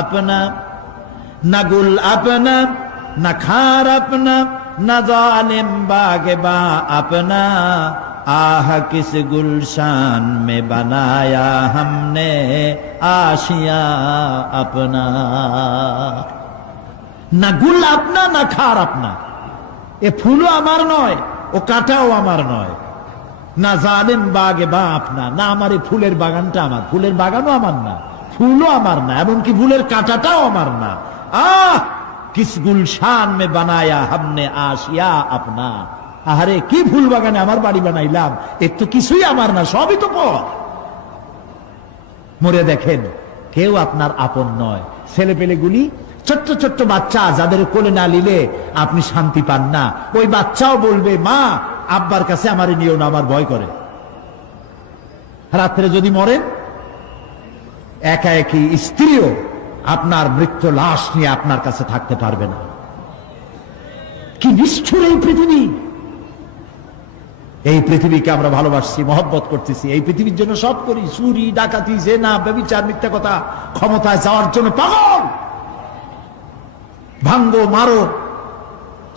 আপনা, না গুল আপনা না খার আপনা না জানেম বাগে বা আপনা, आह किस गुलशान में बनाया हमने आशिया अपना। না গুল আপনা না খার আপনা, এ ফুলও আমার নয়, ও কাটাও আমার নয়। না জালেম বাগে বা আপনা, না আমার এই ফুলের বাগানটা আমার, ফুলের বাগানও আমার না, ফুলও আমার না, এমনকি ফুলের কাঁটাটাও আমার না। আহ কিস গুলশান মে বানায়া হামনে আশিয়া আপনা। আহারে কি ফুল বাগানে আমার বাড়ি বানাইলাম, এর তো কিছুই আমার না, সবই তো পর। মরে দেখেন কেউ আপনার আপন নয়। ছেলে পেলেগুলি, ছোট্ট ছোট্ট বাচ্চা যাদের কোলে না নিলে আপনি শান্তি পান না, ওই বাচ্চাও বলবে মা আব্বার কাছে আমারে নিও না, আমার ভয় করে। রাত্রে যদি মরেন, একা একই স্ত্রীও আপনার মৃত্যু লাশ নিয়ে আপনার কাছে থাকতে পারবে না। কি নিষ্ঠুর এই পৃথিবী! এই পৃথিবীকে আমরা ভালোবাসছি, মহব্বত করতেছি, এই পৃথিবীর জন্য সব করি, চুরি ডাকাতি জেনা ব্যভিচার মিথ্যা কথা, ক্ষমতায় যাওয়ার জন্য পাগল। ভাঙ্গো মারো,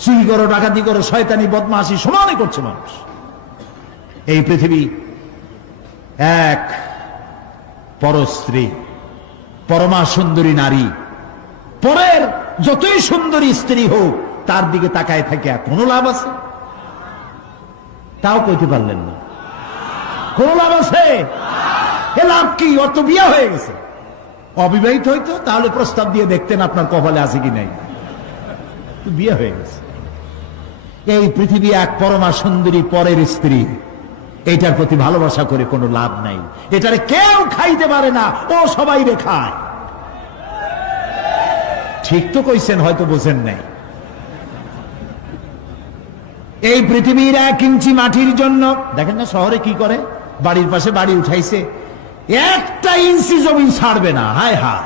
চুরি করো, ডাকাতি করো, শয়তানি বদমাশি সমানে করছে মানুষ। এই পৃথিবী এক পরস্ত্রী, পরমা সুন্দরী নারী, পরের যতই সুন্দরী স্ত্রী হোক তার দিকে তাকায় থাকে কোনো লাভ আছে? তাও কইতে পারলেন না। কোন লাভ আছে? এ লাভ কি? ওর তো বিয়ে হয়ে গেছে। অবিবাহিত হইতো তাহলে প্রস্তাব দিয়ে দেখতেন আপনার কপালে আছে কি নাই। বিয়ে হয়ে গেছে। এই পৃথিবী এক পরমা সুন্দরী পরের স্ত্রী, এইটার প্রতি ভালোবাসা করে কোনো লাভ নাই। এটারে কেউ খাইতে পারে না, ও সবাই রে খায়। ঠিক তো কইছেন, হয়তো বোঝেন নাই। এই পৃথিবীর 1 ইঞ্চি মাটির জন্য দেখেন না শহরে কি করে, বাড়ির পাশে বাড়ি উঠাইছে, 1 ইঞ্চি জমি ছাড়বে না। হায় হায়!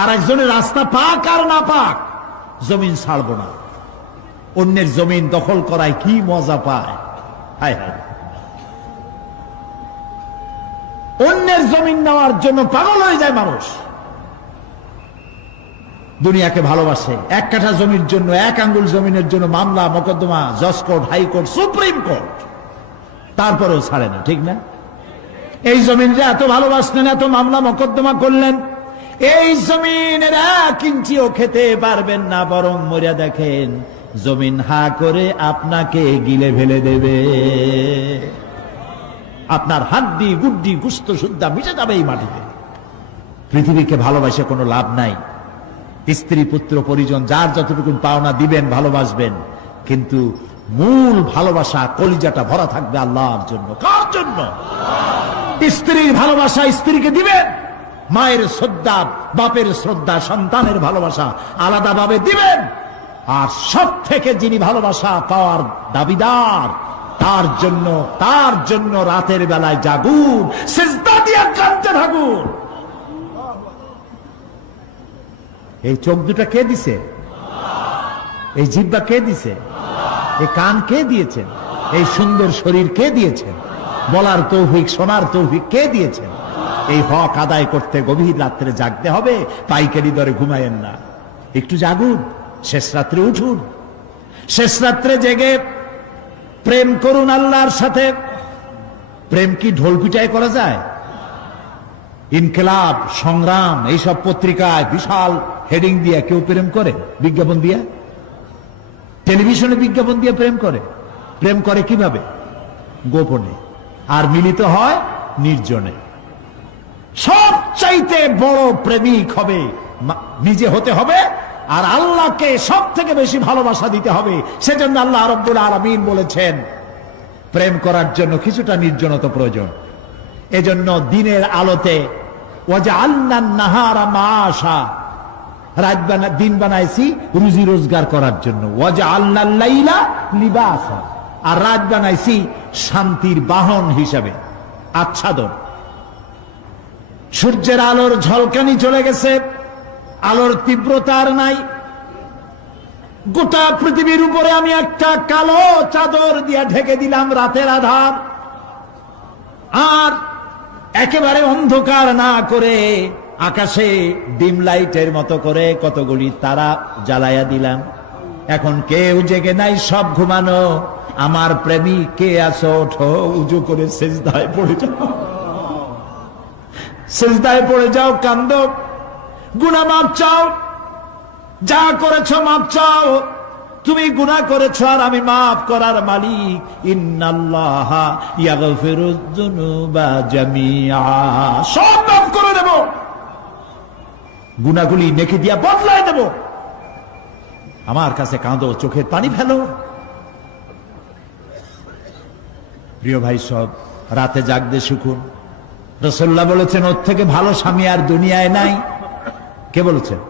আর একজনের রাস্তা পাক আর না পাক, জমিন ছাড়বো না। অন্যের জমিন দখল করায় কি মজা পায়! হায় হায়! অন্যের জমিন নেওয়ার জন্য পাগল হয়ে যায় মানুষ। দুনিয়াকে ভালোবাসে, 1 কাঠা জমির জন্য, 1 আঙ্গুল জমিনের জন্য মামলা মোকদ্দমা, জজ কোর্ট, হাইকোর্ট, সুপ্রিম কোর্ট, তারপরেও ছাড়ে না। ঠিক না? এই জমিনটা এত ভালোবাসলেন, এত মামলা মোকদ্দমা করলেন, এই জমিনের 1 ইঞ্চিও খেতে পারবেন না, বরং মরিয়া দেখেন জমিন হা করে আপনাকে গিলে ফেলে দেবে। আপনার হাড্ডি গুড্ডি গুস্ত সুদ্ধা মিশে যাবে এই মাটিতে। পৃথিবীকে ভালোবাসে কোনো লাভ নাই। স্ত্রী পুত্র পরিজন যার যতটুকু পাওনা দিবেন, ভালোবাসবেন, কিন্তু মূল ভালোবাসা কলিজাটা ভরা থাকবে আল্লাহর জন্য। কার জন্য? স্ত্রীর ভালোবাসা স্ত্রীকে দিবেন, মায়ের শ্রদ্ধা, বাপের শ্রদ্ধা, সন্তানের ভালোবাসা আলাদাভাবে দিবেন। আর সব থেকে যিনি ভালোবাসা পাওয়ার দাবিদার, তার জন্য রাতের বেলায় জাগুন, সিজদা দিয়ে কাঁদতে থাকুন। এই চোখ দুটা কে দিছে? এই জিহ্বা কে দিছে? এই কান কে দিয়েছেন? এই সুন্দর শরীর কে দিয়েছেন? বলার তৌফিক, শোনার তৌফিক কে দিয়েছেন? এই হক আদায় করতে গভীর রাত্রে জাগতে হবে, পাইকারি দরে ঘুমায়েন না। একটু জাগুন, শেষ রাত্রে উঠুন, শেষ রাত্রে জেগে প্রেম করুন আল্লাহর সাথে। প্রেম কি ঢোল পিটায় করা যায়? ইনকিলাব, সংগ্রাম, এইসব পত্রিকায় বিশাল হেডিং দিয়ে কেউ প্রেম করে? বিজ্ঞাপন দিয়ে, টেলিভিশনে বিজ্ঞাপন দিয়ে প্রেম করে। প্রেম করে কিভাবে? গোপনে। আর মিলিত হয় নির্জনে। সবচাইতে বড় প্রেমিক হবে নিজে হতে হবে, আর আল্লাহকে সব থেকে বেশি ভালোবাসা দিতে হবে। সেজন্য আল্লাহ রাব্বুল আলামিন বলেছেন প্রেম করার জন্য কিছুটা নির্জনতা প্রয়োজন। এজন্য দিনের আলোতে ওয়াজআলনান নাহারা মাআশা, দিন বানাইছি রুজি রোজগার করার জন্য। ওয়াজআলনাল লাইলা লিবাসা, আর রাত বানাইছি শান্তির বাহন হিসাবে, আচ্ছাদন। সূর্যের আলোর ঝলকানি চলে গেছে, আলোর তীব্রতা আর নাই। গোটা পৃথিবীর উপরে আমি একটা কালো চাদর দিয়া ঢেকে দিলাম রাতের আধার, আর একেবারে অন্ধকার না করে আকাশে ডিম লাইটের মতো করে কতগুলি তারা জ্বালাইয়া দিলাম। এখন কেউ জেগে নাই, সব ঘুমানো। আমার প্রেমিক কে আছো, ওঠো, উজু করে সিজদায় পড়ে যাও, সিজদায় পড়ে যাও, কান্দো, গুনাহ মাপ চাও, যা করেছো মাপ চাও। তুমি গুনাহ করেছো আর আমি মাফ করার মালিক। ইন্নাল্লাহা ইয়াগফিরুয যুনুবা জামিআ, সব মাফ করে দেব, গুনাহগুলি নেকি দিয়া বদলায় দেব। আমার কাছে কাঁদো, চোখের পানি ফেলো। প্রিয় ভাই, সব রাতে জাগতে শিখুন। রাসূলুল্লাহ বলেছেন, ওর থেকে ভালো স্বামী আর দুনিয়ায় নাই। কে বলেছেন?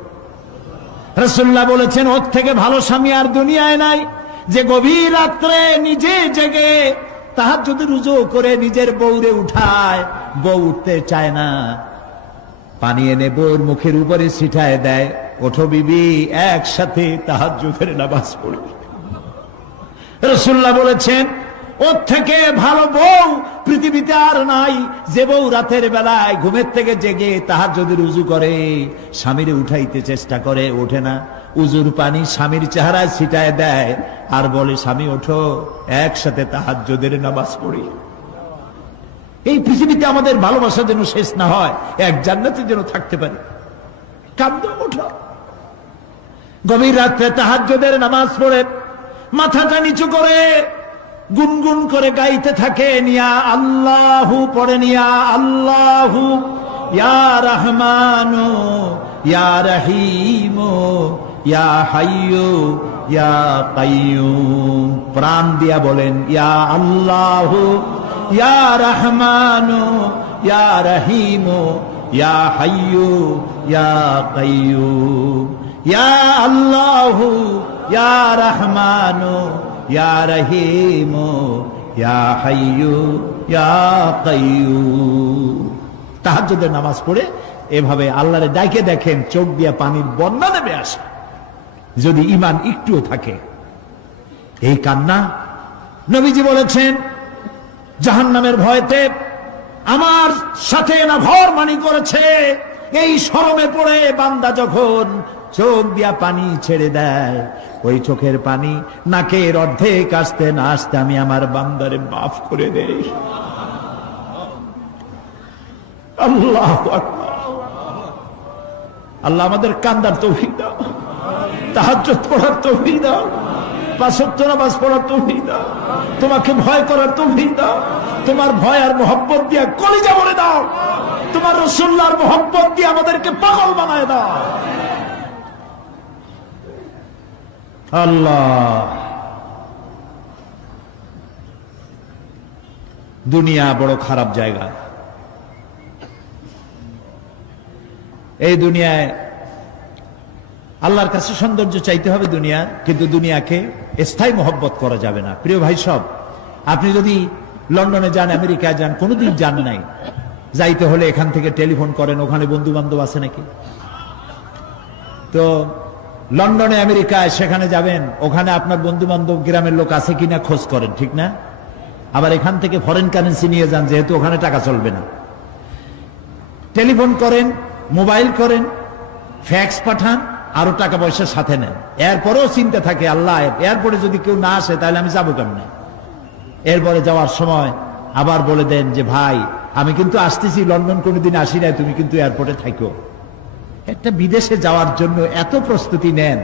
রাসূলুল্লাহ বলেছেন, ওর থেকে ভালো স্বামী আর দুনিয়ায় নাই, যে গভীর রাত্রে নিজে জেগে তাহাজ্জুদের রুজু করে নিজের বউরে উঠায়, বউ উঠতে চায় না, পানি এনে বউর মুখের উপরে ছিটায় দেয়, ওঠো বিবি, একসাথে তাহাজ্জুদের নামাজ পড়ি। রাসূলুল্লাহ বলেছেন, ওর থেকে ভালো বউ পৃথিবীতে আর নাই, যে বউ রাতের বেলায় ঘুমের থেকে জেগে তাহাজ্জুদের উযু করে, স্বামীরে উঠাইতে চেষ্টা করে, ওঠে না, উযুর পানি স্বামীর চেহারায় ছিটায় দেয় আর বলে, স্বামী ওঠো, একসাথে তাহাজ্জুদের নামাজ পড়ি। এই পৃথিবীতে আমাদের ভালোবাসা যেন শেষ না হয়, এক জান্নাতে যেন থাকতে পারি। কাঁদো, ওঠো। গভীর রাত্রে তাহাজ্জুদের নামাজ পড়ে মাথাটা নিচু করে গুনগুন করে গাইতে থাকে, নিয়া আল্লাহু পড়ে, নিয়া আল্লাহু ইয়া রহমানু ইয়া রহিমু ইয়া হাইয়ু ইয়া কাইয়ুম। প্রাণ দিয়া বলেন, ইয়া আল্লাহু ইয়া রহমানু ইয়া রহিমু ইয়া হাইয়ু ইয়া কাইয়ুম, ইয়া আল্লাহু ইয়া রহমানু ইয়া রহিমু ইয়া হাইয়ু ইয়া কাইয়ুম। তাহাজ্জুদের নামাজ পড়ে এভাবে আল্লাহরে ডাকে দেখেন, চোখ দিয়া পানির বন্যা নেমে আসে, যদি ঈমান একটুও থাকে। এই কান্না, নবীজি বলেছেন, জাহান্নামের ভয়তে আমার সাথে না ভরমানি করেছে। এই শরমে পড়ে বান্দা যখন চোখ দিয়া পানি ছেড়ে দেয়, ওই চোখের পানি নাকের অর্ধেক আসতে না আসতে আমি আমার বান্দারে মাফ করে দেই। আল্লাহু আকবার। আল্লাহ আমাদের কান্দার তৌফিক দাও, তাহাজ্জুদ পড়ার তৌফিক দাও, পাঁচ ওয়াক্ত নামাজ পড়ার তৌফিক দাও, তোমাকে ভয় করার তৌফিক দাও, তোমার ভয় আর মোহব্বত দিয়ে কলিজা ভরে দাও, তোমার রাসূলুল্লাহর মোহব্বত দিয়ে আমাদেরকে পাগল বানায় দাও। আল্লাহ, দুনিয়া বড় খারাপ জায়গা। এই দুনিয়ায় আল্লাহর কাছে সৌন্দর্য চাইতে হবে দুনিয়া, কিন্তু দুনিয়াকে স্থায়ী মোহব্বত করা যাবে না। প্রিয় ভাই সব, আপনি যদি লন্ডনে যান, আমেরিকায় যান, কোনোদিন যান নাই, যাইতে হলে এখান থেকে টেলিফোন করেন, ওখানে বন্ধু বান্ধব আছে নাকি? তো লন্ডনে আমেরিকায় সেখানে যাবেন, ওখানে আপনার বন্ধু বান্ধব গ্রামের লোক আছে কিনা খোঁজ করেন, ঠিক না? আবার এখান থেকে ফরেন কারেন্সি নিয়ে যান, যেহেতু ওখানে টাকা চলবে না। টেলিফোন করেন, মোবাইল করেন, ফ্যাক্স পাঠান, আরো টাকা পয়সা সাথে নেন। এরপরেও চিন্তা থাকে, আল্লাহ, এরপরে যদি কেউ না আসে তাহলে আমি যাবো কেমনে? এরপরে যাওয়ার সময় আবার বলে দেন যে, ভাই আমি কিন্তু আসতেছি, লন্ডন কোনোদিন আসি নাই, তুমি কিন্তু এয়ারপোর্টে থাকো। একটা বিদেশে যাওয়ার জন্য এত প্রস্তুতি নেন,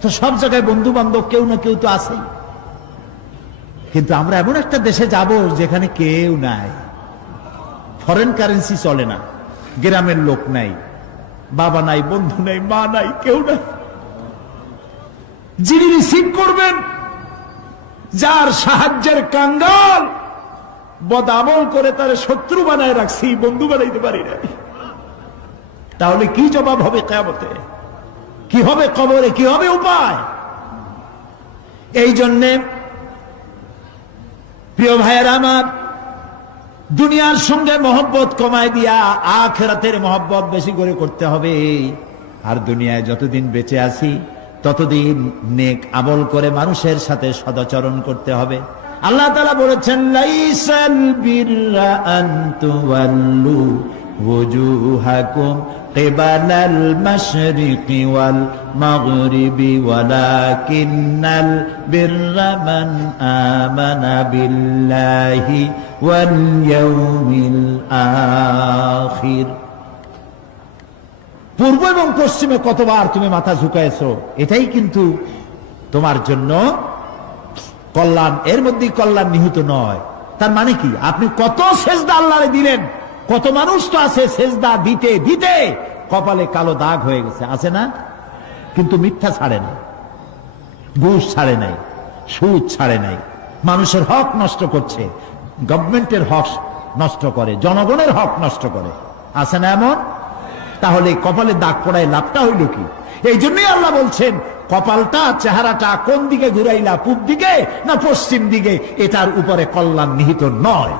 তো সব জায়গায় বন্ধু বান্ধব কেউ না কেউ তো আছেই। কিন্তু আমরা এমন একটা দেশে যাব যেখানে কেউ নাই, ফরেন কারেন্সি চলে না, গ্রামের লোক নাই, বাবা নাই, বন্ধু নাই, মা নাই, কেউ নাই। যিনি রিসিভ করবেন, যার সাহায্যের কাঙ্গাল, বদামল করে তার শত্রু বানায় রাখছি, বন্ধু বানাইতে পারি না। তাহলে কি জবাব হবে কিয়ামতে? কি হবে কবরে? কি হবে উপায়? এই জন্যে প্রিয় ভাইয়েরা আমার, দুনিয়ার সঙ্গে মহব্বত কমায় দিয়া আখিরাতের মহব্বত বেশি করে করতে হবে। আর দুনিয়ায় যতদিন বেঁচে আছি ততদিন নেক আমল করে মানুষের সাথে সদাচরণ করতে হবে। আল্লাহ তাআলা বলেছেন, লাইসাল বিররা আন তুওয়াল্লু ওয়াজুহাকুম কিবালাল মাশরিকি ওয়াল মাগরিবি ওয়ালাকিন্নাল বিররা মান আমানা বিল্লাহি ওয়াল ইয়াউমিল আখির। পূর্ব এবং পশ্চিমে কতবার তুমি মাথা ঝুঁকাইছো, এটাই কিন্তু তোমার জন্য কল্যাণ। এর মধ্যে কল্যাণ নিহিত নয়। তার মানে কি, আপনি কত সেজদা আল্লাহরে দিলেন, কত মানুষ তো আছে সেজদা দিতে দিতে কপালে কালো দাগ হয়ে গেছে, আছে না? কিন্তু মিথ্যা ছাড়ে না, ঘুষ ছাড়ে নাই, সুদ ছাড়ে নাই, মানুষের হক নষ্ট করছে, গভর্নমেন্টের হক নষ্ট করে, জনগণের হক নষ্ট করে, আছে না এমন? তাহলে কপালে দাগ পড়ায় লাভটা হইল কি? এই জন্যই আল্লাহ বলছেন, কপালটা চেহারাটা কোন দিকে ঘুরাইলা, পূব দিকে না পশ্চিম দিকে, এটার উপরে কল্যাণ নিহিত নয়।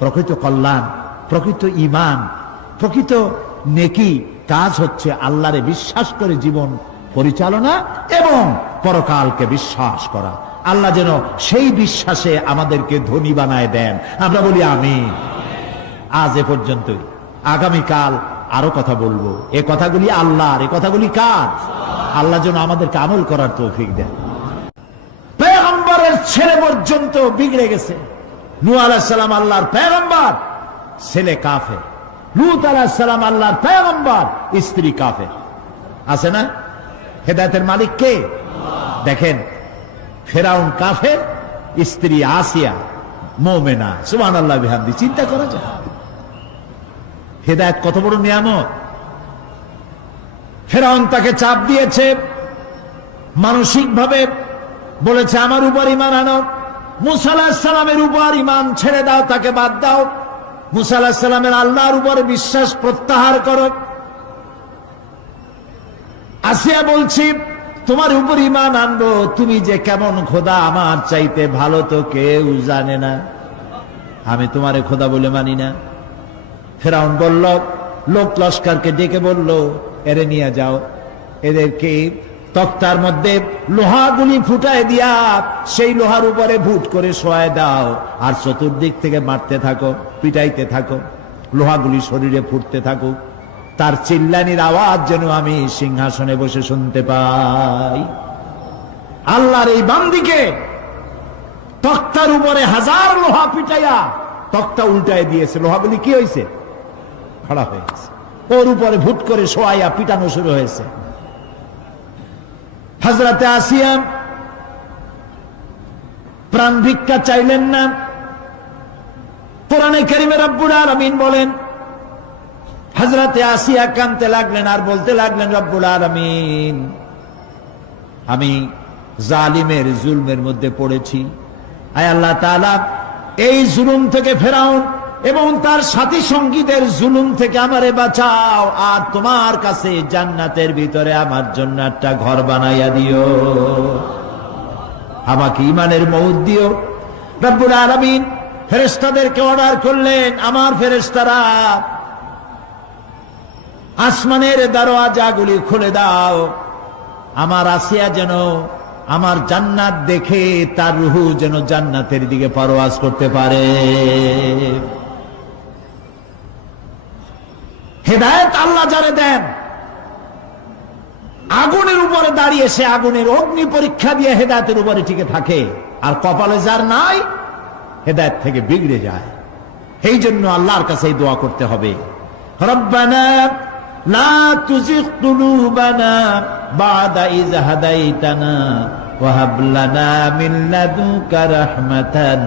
প্রকৃত কল্যাণ, প্রকৃত ঈমান, প্রকৃত নেকি কাজ হচ্ছে আল্লাহরে বিশ্বাস করে জীবন পরিচালনা এবং পরকালকে বিশ্বাস করা। আল্লাহ যেন সেই বিশ্বাসে আমাদেরকে ধনী বানায় দেন, আমরা বলি আমিন। আজ এ পর্যন্তই, আগামীকাল আরো কথা বলবো। এ কথাগুলি আল্লাহর, এ কথাগুলি কার? আল্লাহ যেন আমাদেরকে আমল করার তৌফিক দেন। পয়গম্বরের ছেলে পর্যন্ত বিগড়ে গেছে। নূহ আলাইহিস সালাম আল্লাহর পয়গম্বর, ছেলে কাফের। লূত আলাইহিস সালাম আল্লাহর পয়গম্বর, স্ত্রী কাফের। আছে না? হেদায়েতের মালিক কে? দেখেন, ফেরাউন কাফের, স্ত্রী আসিয়া মুমিনা। সুবহানাল্লাহ বিহামদি। চিন্তা করা যায় হেদায়েত কত বড় নিয়ামত। ফেরাউন তাকে চাপ দিয়েছে, মানসিক ভাবে বলেছে আমার উপর ঈমান আনো, মূসা আলাইহিস সালামের উপর ঈমান ছেড়ে দাও, তাকে বাদ দাও, মূসা আলাইহিস সালামের আল্লাহর উপর বিশ্বাস প্রত্যাহার করো। আসিয়া বলছি তোমার উপর ঈমান আনবো, তুমি যে কেমন খোদা আমার চাইতে ভালো তো কেউ জানে না, আমি তোমারে খোদা বলে মানি না। ফেরাউন বলল, লোক লস্করকে ডেকে বলল, এরে নিয়ে যাও, এদেরকে তক্তার মধ্যে লোহাগুলি ফুটায় দিয়া সেই লোহার উপরে ভুট করে শোয়ায় দাও, আর চতুর্দিক থেকে মারতে থাকো, পিটাইতে থাকো, লোহাগুলি শরীরে ফুটতে থাকুক, তার চিল্লানির আওয়াজ যেন আমি সিংহাসনে বসে শুনতে পাই। আল্লাহর এই বান্দিকে তক্তার উপরে হাজার লোহা পিটাইয়া তক্তা উল্টায় দিয়েছে, লোহাগুলি কি হয়েছে? খাড়া হয়ে গেছে। ওর উপরে ভুট করে শোয়াইয়া পিটানো শুরু হয়েছে। হযরতে আসিয়া প্রাণ ভিক্ষা চাইলেন না। কোরআনে কারীমে রব্বুল আলামিন বলেন, হযরতে আসিয়া কাঁদতে লাগলেন আর বলতে লাগলেন, রব্বুল আলামিন, আমি জালিমের জুলমের মধ্যে পড়েছি, আয় আল্লাহ তাআলা এই জুলুম থেকে ফেরাউন এবং তার সাথী সঙ্গীদের জুলুম থেকে আমারে বাঁচাও, আর তোমার কাছে জান্নাতের ভিতরে আমার জন্য একটা ঘর বানাইয়া দিও, আমাকে ঈমানের মউত দিও। রব্বুল আলামিন ফেরেশতাদেরকে অর্ডার করলেন, আমার ফেরেশতারা আসমানের দরওয়াজাগুলি খুলে দাও, আমার আসিয়া যেন আমার জান্নাত দেখে তার রূহ যেন জান্নাতের দিকে পরওয়াজ করতে পারে। হেদায়েত আল্লাহ যারে দেন, আগুনের উপরে দাঁড়িয়ে সে আগুনের অগ্নি পরীক্ষা দিয়ে হেদায়েতের উপরে টিকে থাকে, আর কপালে যার নাই হেদায়েত থেকে বিগড়ে যায়। এই জন্য আল্লাহর কাছে এই দোয়া করতে হবে, রব্বানা লা তুজিগ কুলুবানা বা'দা ইয হাদাইতানা ওয়া হাব লানা মিন লাদুনকা রাহমাতান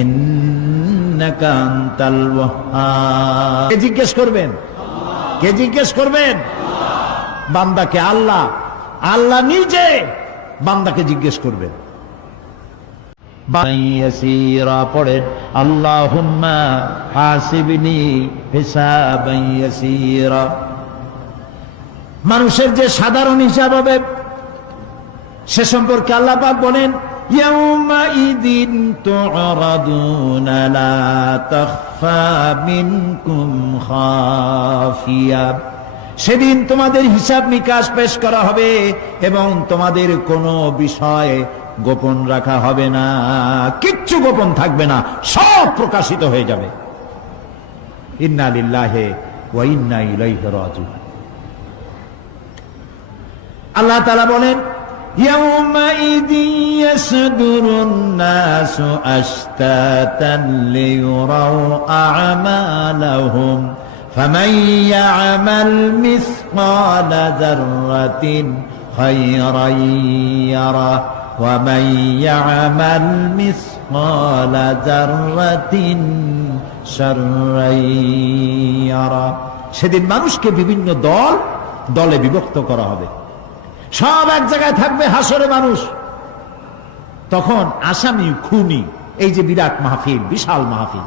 ইন্নাকা আনতাল ওয়াহ্হাব। কে জিজ্ঞেস করবেন? কে জিজ্ঞেস করবেন? বান্দাকে আল্লাহ, আল্লাহ নিজে বান্দাকে জিজ্ঞেস করবেন। ইয়াসীরা পড়েন, আল্লাহুম্মা হাসিবনি হিসাবান ইয়াসীরা। মানুষের যে সাধারণ হিসাব হবে সে সম্পর্কে আল্লাহ পাক বলেন, ইয়াউমাইযিন তু'রাদুনা লা তাখফা মিনকুম খাফিয়া, সেদিন তোমাদের হিসাব নিকাশ পেশ করা হবে এবং তোমাদের কোনো বিষয় গোপন রাখা হবে না, কিচ্ছু গোপন থাকবে না, সব প্রকাশিত হয়ে যাবে। ইন্না লিল্লাহি ওয়া ইন্না ইলাইহি রাজিউন। আল্লাহ তাআলা বলেন, ইয়াউমাইযিন ইয়াসদুরুন নাসু আশতাতান লিয়ুরাউ আ'মালাহুম ফামান ইয়া'মাল মিসকালা যাররাতিন খায়রান ইয়ারা ওয়া মান ইয়া'মাল মিসকালা যাররাতিন শাররান ইয়ারা। সেদিন মানুষকে বিভিন্ন দলে বিভক্ত করা হবে, সব এক জায়গায় থাকবে হাসরে মানুষ। তখন আসামি খুনি, এই যে বিরাট মাহফিল, বিশাল মাহফিল,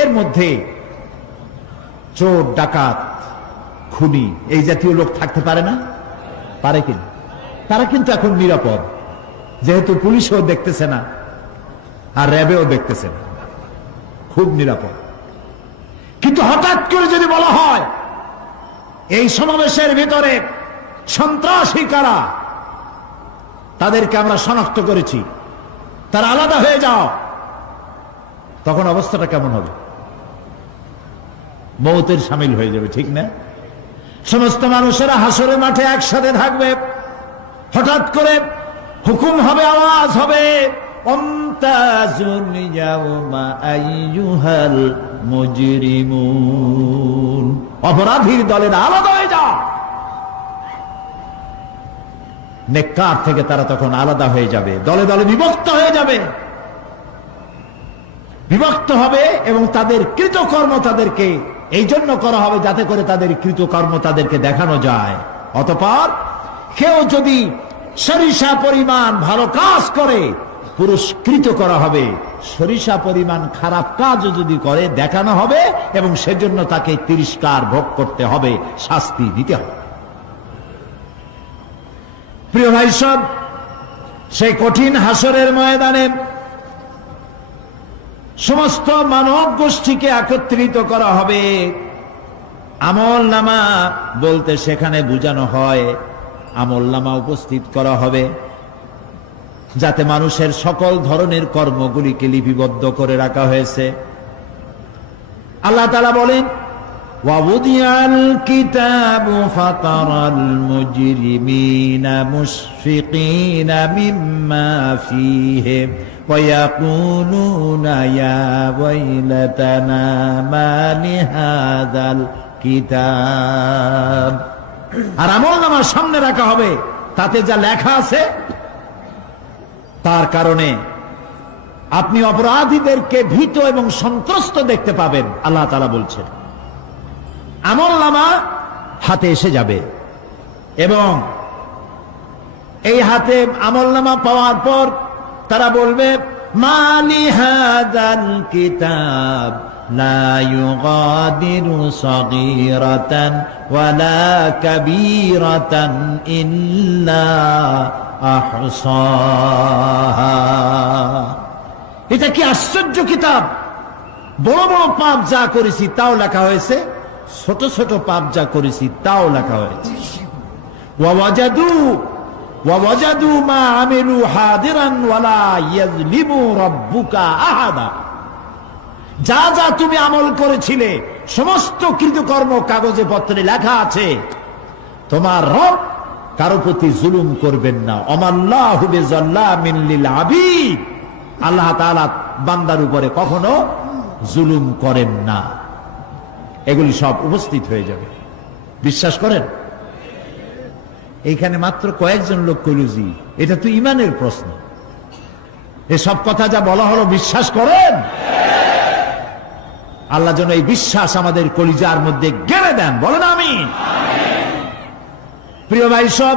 এর মধ্যে চোর ডাকাত খুনি এই জাতীয় লোক থাকতে পারে না? পারে কিনা? তারা কিন্তু এখন নিরাপদ, যেহেতু পুলিশও দেখতেছে না আর র্যাবেও দেখতেছে না, খুব নিরাপদ। কিন্তু হঠাৎ করে যদি বলা হয় এই সমাবেশের ভিতরে সন্ত্রাসী কারা, তাদেরকে আমরা শনাক্ত করেছি, তারা আলাদা হয়ে যাও, তখন অবস্থাটা কেমন হবে? মৌতের শামিল হয়ে যাবে, ঠিক না? সমস্ত মানুষেরা হাসরের মাঠে একসাথে থাকবে, হঠাৎ করে হুকুম হবে, আওয়াজ হবে, ওমতাজুল ইয়াউমা আইয়ুহাল মুজরিমুন, অপরাধীর দলের আলাদা হয়ে যাও। নেককার থেকে তারা তখন আলাদা হয়ে যাবে, দলে দলে বিভক্ত হয়ে যাবে, বিভক্ত হবে এবং তাদের কৃতকর্ম তাদেরকে এই জন্য করা হবে যাতে করে তাদের কৃতকর্ম তাদেরকে দেখানো যায়। অতঃপর কেউ যদি সরিষা পরিমাণ ভালো কাজ করে পুরস্কৃত করা হবে, সরিষা পরিমাণ খারাপ কাজও যদি করে দেখানো হবে এবং সেজন্য তাকে তিরস্কার ভোগ করতে হবে, শাস্তি দিতে হবে। প্রিয় ভাই সব, সেই কঠিন হাসরের ময়দানে সমস্ত মানব গোষ্ঠীকে একত্রিত করা হবে। আমল নামা বলতে সেখানে বোঝানো হয় আমল নামা উপস্থিত করা হবে, যাতে মানুষের সকল ধরনের কর্মগুলিকে লিপিবদ্ধ করে রাখা হয়েছে। আল্লাহ তাআলা বলেন, وَوُضِعَ الْكِتَابُ فَتَرَى الْمُجْرِمِينَ مُشْفِقِينَ مِمَّا فِيهِ وَيَقُولُونَ يَا وَيْلَتَنَا مَا لِهَذَا الْكِتَابِ। আর আমলনামার সামনে রাখা হবে, তাতে যা লেখা আছে তার কারণে আপনি অপরাধীদেরকে ভীত এবং সন্ত্রস্ত দেখতে পাবেন। আল্লাহ তাআলা বলছেন, আমলনামা হাতে এসে যাবে এবং এই হাতে আমলনামা পাওয়ার পর তারা বলবে, মালি হাযাল কিতাব লা ইউগাদিরু সাগীরাতান ওয়ালা কাবীরাতান ইল্লা আহসাহা। এটা কি আশ্চর্য কিতাব! বড় বড় পাপ যা করেছি তাও লেখা হয়েছে, ছোট ছোট পাপ যা করেছি তাও লেখা হয়েছে। ওয়াজাদু মা আমিলু হাদিরান ওয়ালা ইয়াযলিমু রাব্বুকা আহাদা। যা যা তুমি আমল করেছিলে সমস্ত কৃতকর্ম কাগজে পত্রে লেখা আছে। তোমার রব কারো প্রতি জুলুম করবেন না। ওমাল্লাহু বিযাল্লামিন লিল আবিদ। আল্লাহ তাআলা বান্দার উপরে কখনো জুলুম করেন না। এগুলি সব উপস্থিত হয়ে যাবে, বিশ্বাস করেন? এইখানে মাত্র কয়েকজন লোক কইলুজি, এটা তো ইমানের প্রশ্ন। এসব কথা যা বলা হলো বিশ্বাস করেন? আল্লাহ যেন এই বিশ্বাস আমাদের কলিজার মধ্যে গেড়ে দেন, বলেন আমিন। প্রিয় ভাই সব,